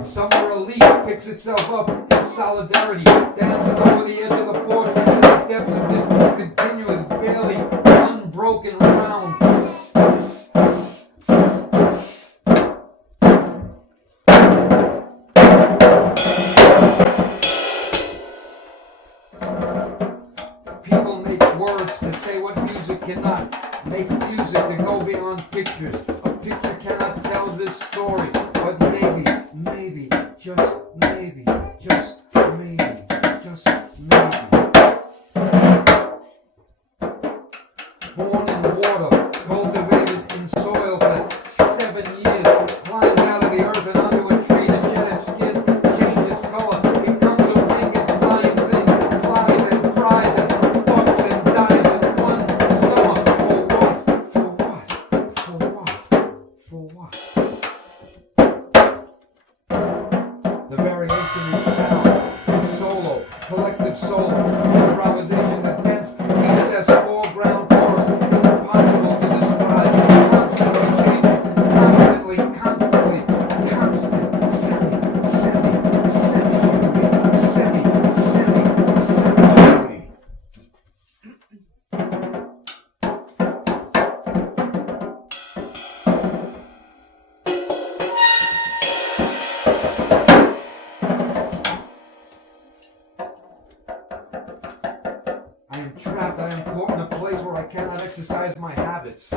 Somewhere a leaf picks itself up in solidarity, dances over the edge of the porch into the depths of this continuous, barely unbroken round. People make words to say what music cannot. Make music to go beyond pictures. A picture cannot tell this story, but maybe, just maybe, just maybe. Born in water, cultivated in soil for 7 years, climbed out of the earth and onto a tree to shed its skin, change its color, becomes a winged flying thing, flies and cries and fucks and dies in one summer. For what? The variation in sound, in solo, collective soul, improvisation, the dense, recess, foreground chorus, impossible to describe, constantly changing, constantly, semi-shiguri. I am trapped, I am caught in a place where I cannot exercise my habits.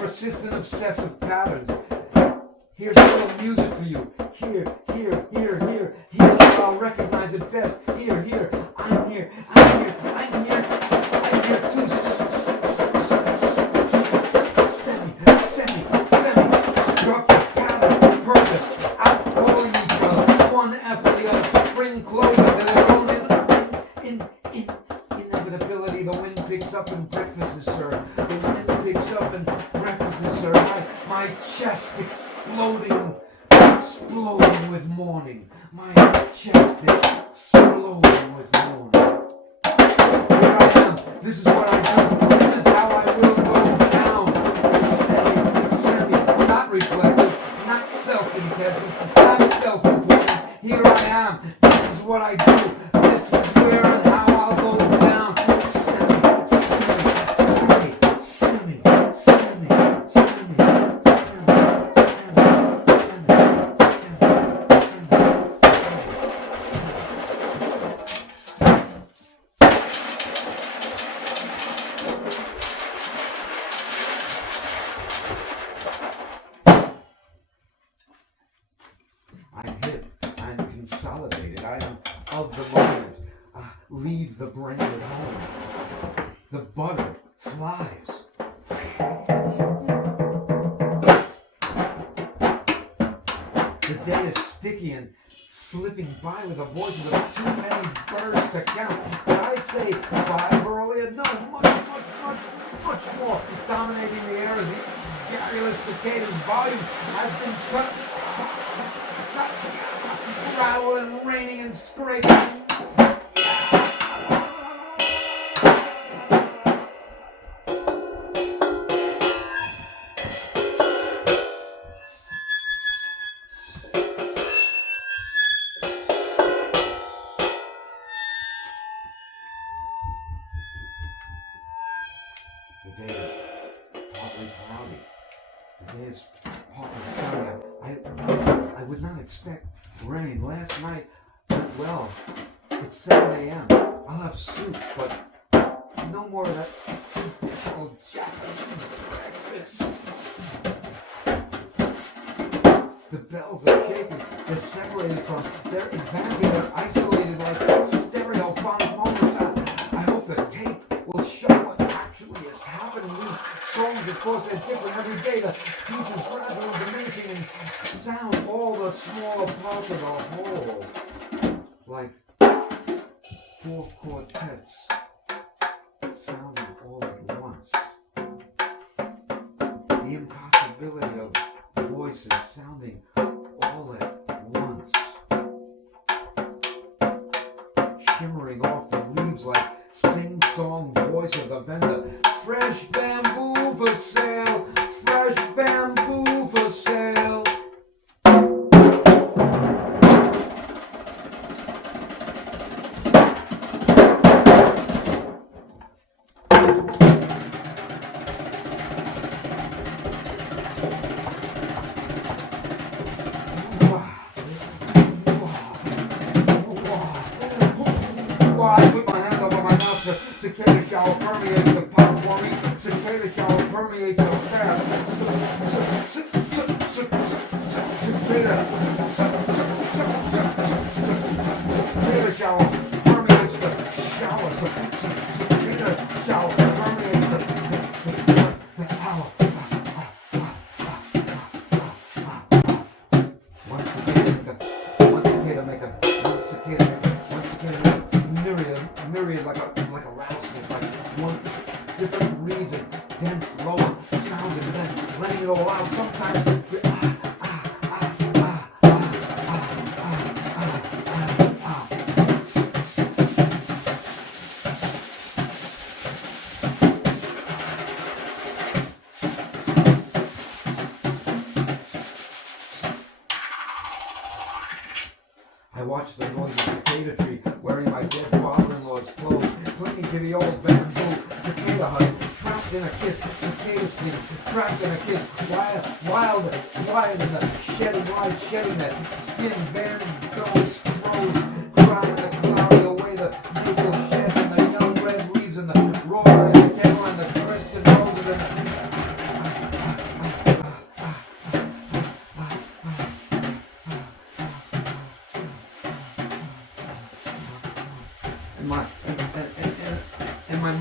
Persistent obsessive patterns. Here's a little music for you. Here. Here I'll recognize it best. Here. I'm here too. Semi. Structure, pattern, purpose. Outcalling each other. One after the other. Bring closer to their own inevitability. The wind picks up and breakfast is served. My chest exploding with morning. My chest exploding with morning. Here I am, This is what I do. This is how I will go down. Semi, not reflective, not self-intensive, not self-important. Here I am. This is what I do. This is where and how I'll go down. I'm hit. I'm consolidated. I am of the moment. Leave the brain at home. The butter flies. The day is sticky and slipping by with the voices of too many birds to count. Did I say 5 earlier? No, much more. Dominating the air as the garrulous cicada's volume has been cut. Rattle and raining and scraping. The day is partly cloudy. The day is partly sunny. I would not expect rain. Last night went well. It's 7 a.m. I'll have soup, but no more of that traditional Japanese breakfast. The bells are shaking. They're separated from, they're advancing, they're isolated like stereophonic moments. I hope the tape will show what actually is happening. These songs, of course, they're different every day. The pieces gradually diminishing in sound, all the smaller parts of the whole. Like 4 quartets sounding all at once. The impossibility of voices sounding all at once. Shimmering off the leaves like sing-song voice of the vendor. Fresh bamboo for sale, fresh bamboo for sale. I put my hand over my mouth. Cicada shower permeates the pot for me. Cicada shower permeates the fat. Cicada shower permeates the shower. Cicada shower permeates the hour. One cicada make a myriad like a rattlesnake, like one different reeds and dense lower sounds and then letting it all out. Sometimes I watched the noisy cicada tree wearing my dead father-in-law's clothes, clinging to the old bamboo cicada hut, trapped in a kiss, cicada skin, trapped in a kiss, wild in the shedding light, shedding that skin, bare domes, crows, crying the cloudy away, the maple sheds and the young red leaves and the roaring kettle and the crested roses and my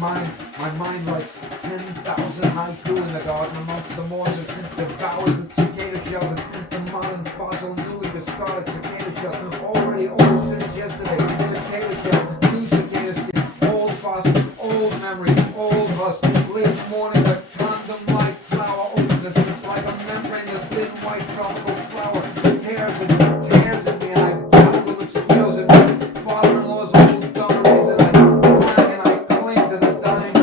mind writes 10,000 haiku in the garden amongst the moors and devours the cicada shells and the modern fossil newly discarded cicada shell, already old since yesterday, cicada shell, new cicada skin, old fossil, old memory, old husk, late morning, the condom-like flower opens it like a membrane, the thin white tropical flower tears at me and I battle with mosquitoes and my father-in-law's old dungarees and I cling to the dying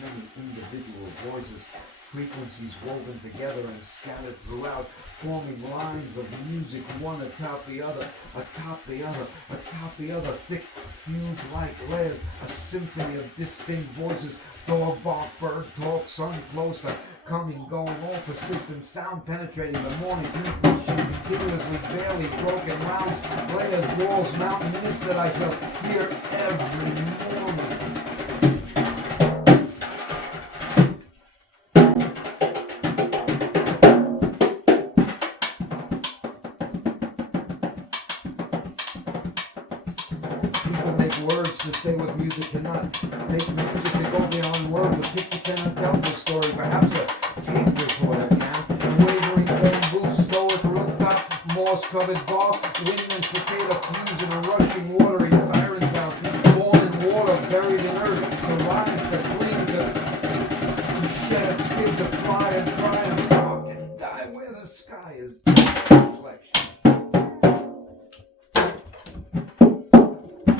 many individual voices, frequencies woven together and scattered throughout, forming lines of music, one atop the other, atop the other, atop the other, thick, fuse-like layers, a symphony of distinct voices, dog bark, bird talk, sun closer, coming, going, all persistent, sound penetrating the morning, pushing continuously, barely broken rounds, layers, walls, mountain mist that I shall hear every morning. People make words to say what music cannot. Make music to go beyond words. A picture cannot tell the story. Perhaps a tape recorder can. Wavering phone booth, stoic rooftop, moss-covered bar, wind and cicada fuse in a rushing watery siren sound. Born in water, buried in earth. To rise, to cling, to shed, skin, to fly and talk and die where the sky is reflection.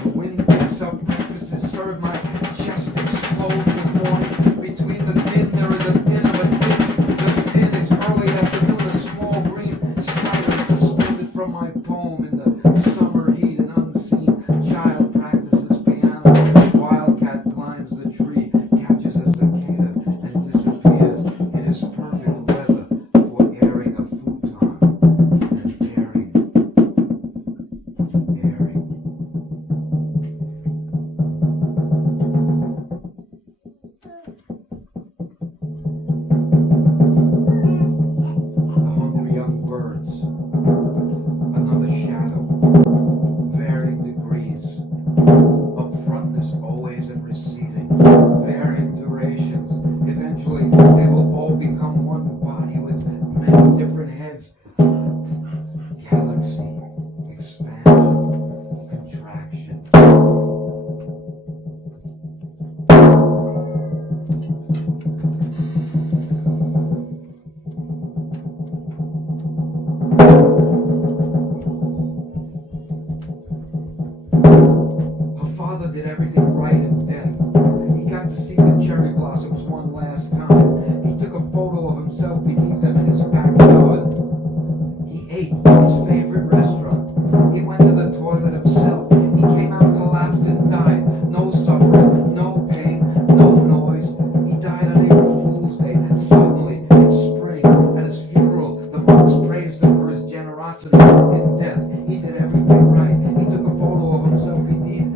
The wind picks up, breakfast is served, my chest explodes with morning. Between the din, there is a din of a din. The din, it's early afternoon, a small green spider suspended from my poem in the summer heat. An unseen child practices piano. Wildcat climbs the tree, catches a cicada, and disappears. It is perfect weather for airing a futon and airing. The hungry young birds, another shadow, varying degrees, upfrontness always and receding, varying durations. Eventually, they will all become one body with many different heads. Galaxy, expansion, contraction. Her father did everything right in death. He got to see the cherry blossoms one last time. He took a photo of himself beneath them in his backyard. He ate his favorite restaurant. He went to the toilet himself. He came out, collapsed, and died. No suffering, no pain, no noise. He died on April Fool's Day. Suddenly, in spring, at his funeral, the monks praised him for his generosity in death. He did everything right. He took a photo of himself beneath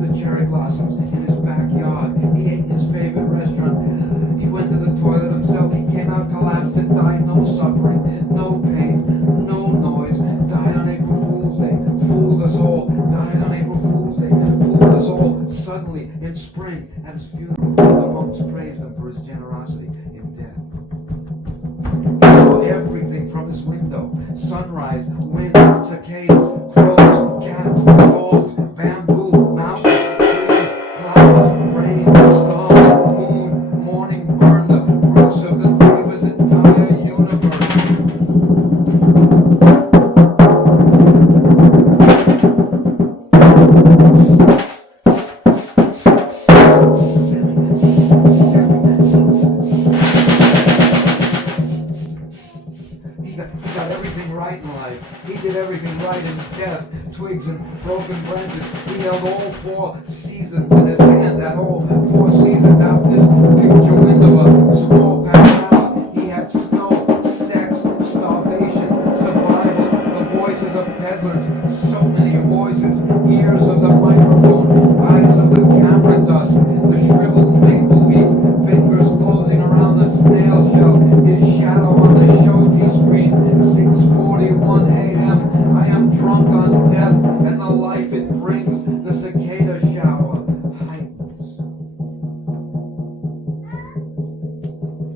the cherry blossoms in his backyard. He ate in his favorite restaurant. He went to the toilet himself. He came out, collapsed, and died. No suffering, no pain, no noise. Died on April Fool's Day. Fooled us all. Died on April Fool's Day. Fooled us all. Suddenly, in spring, at his funeral, the monks praised him for his generosity in death. He saw everything from his window. Sunrise, wind, cicadas, crows, cats, dogs, bamboo, mountains, trees, clouds, rain, stars, moon, morning burn the roots of the neighbor's entire universe. He got everything right in life. He did everything right in death. Twigs and broken branches. He held all 4 seasons in his hand. Had all 4 seasons out this picture window. A small panorama. He had snow, sex, starvation, survival. The voices of peddlers. So many voices. Ears of the microphone. Eyes of the camera dust. The shriveled maple leaf. Fingers closing around the snail shell. His shadow on the shoji screen. 6:41 a.m. I am drunk on death and the life it brings. The cicada shower heightens.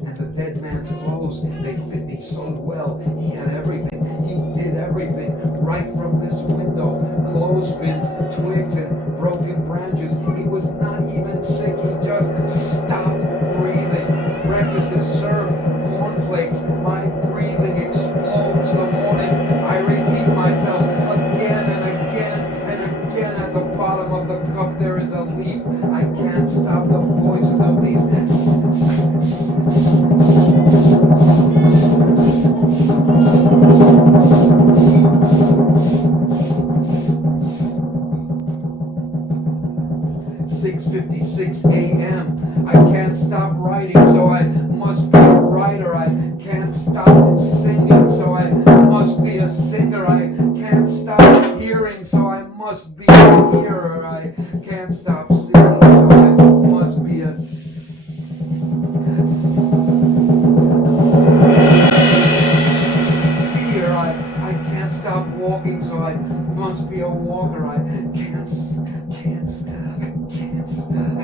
And the dead man's clothes, they fit me so well. He had everything. He did everything right from this window. Clothespins, twigs, and broken branches. He was not even sick. He just stopped breathing. Breakfast is served. Cornflakes. My breathing explodes the morning. I repeat myself again and again and again. At the bottom of the cup there is a leaf. I can't stop the voice 6 a.m. I can't stop writing, so I must be a writer. I can't stop singing, so I must be a singer. I can't stop hearing, so I must be a hearer. I can't stop seeing, so I must be a seer. I can't stop walking, so I must be a walker. I can't stop. I can't stop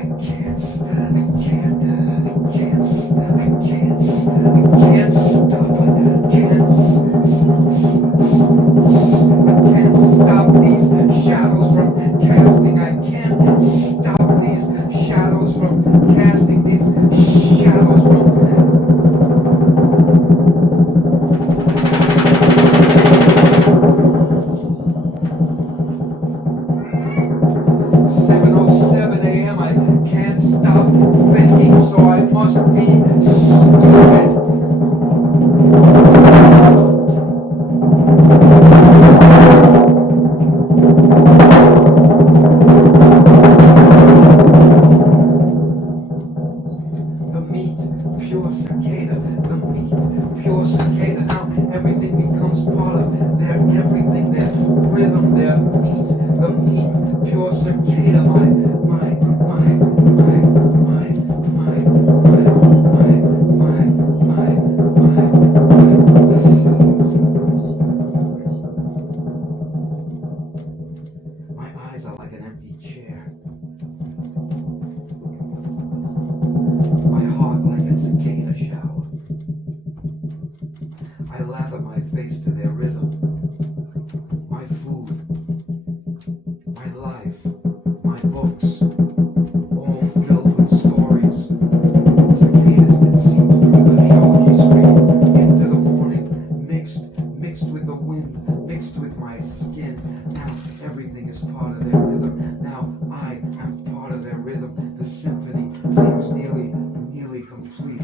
these shadows from casting. I can't stop these shadows from casting. These shadows from 7:07 a.m. I can't stop thinking, so I must be stupid. The meat, pure cicada. The meat, pure cicada. Now everything becomes part of their everything, their rhythm, their meat. The meat, pure cicada. My eyes are like an empty chair. My heart like a cicada shower. I laugh at my face to their rhythm. My food, my life, my books, all filled with stories. Cicadas seep through the shoji screen into the morning, mixed with the wind, mixed with my skin. Now everything is part of their rhythm. Now I am part of their rhythm. The symphony seems nearly complete.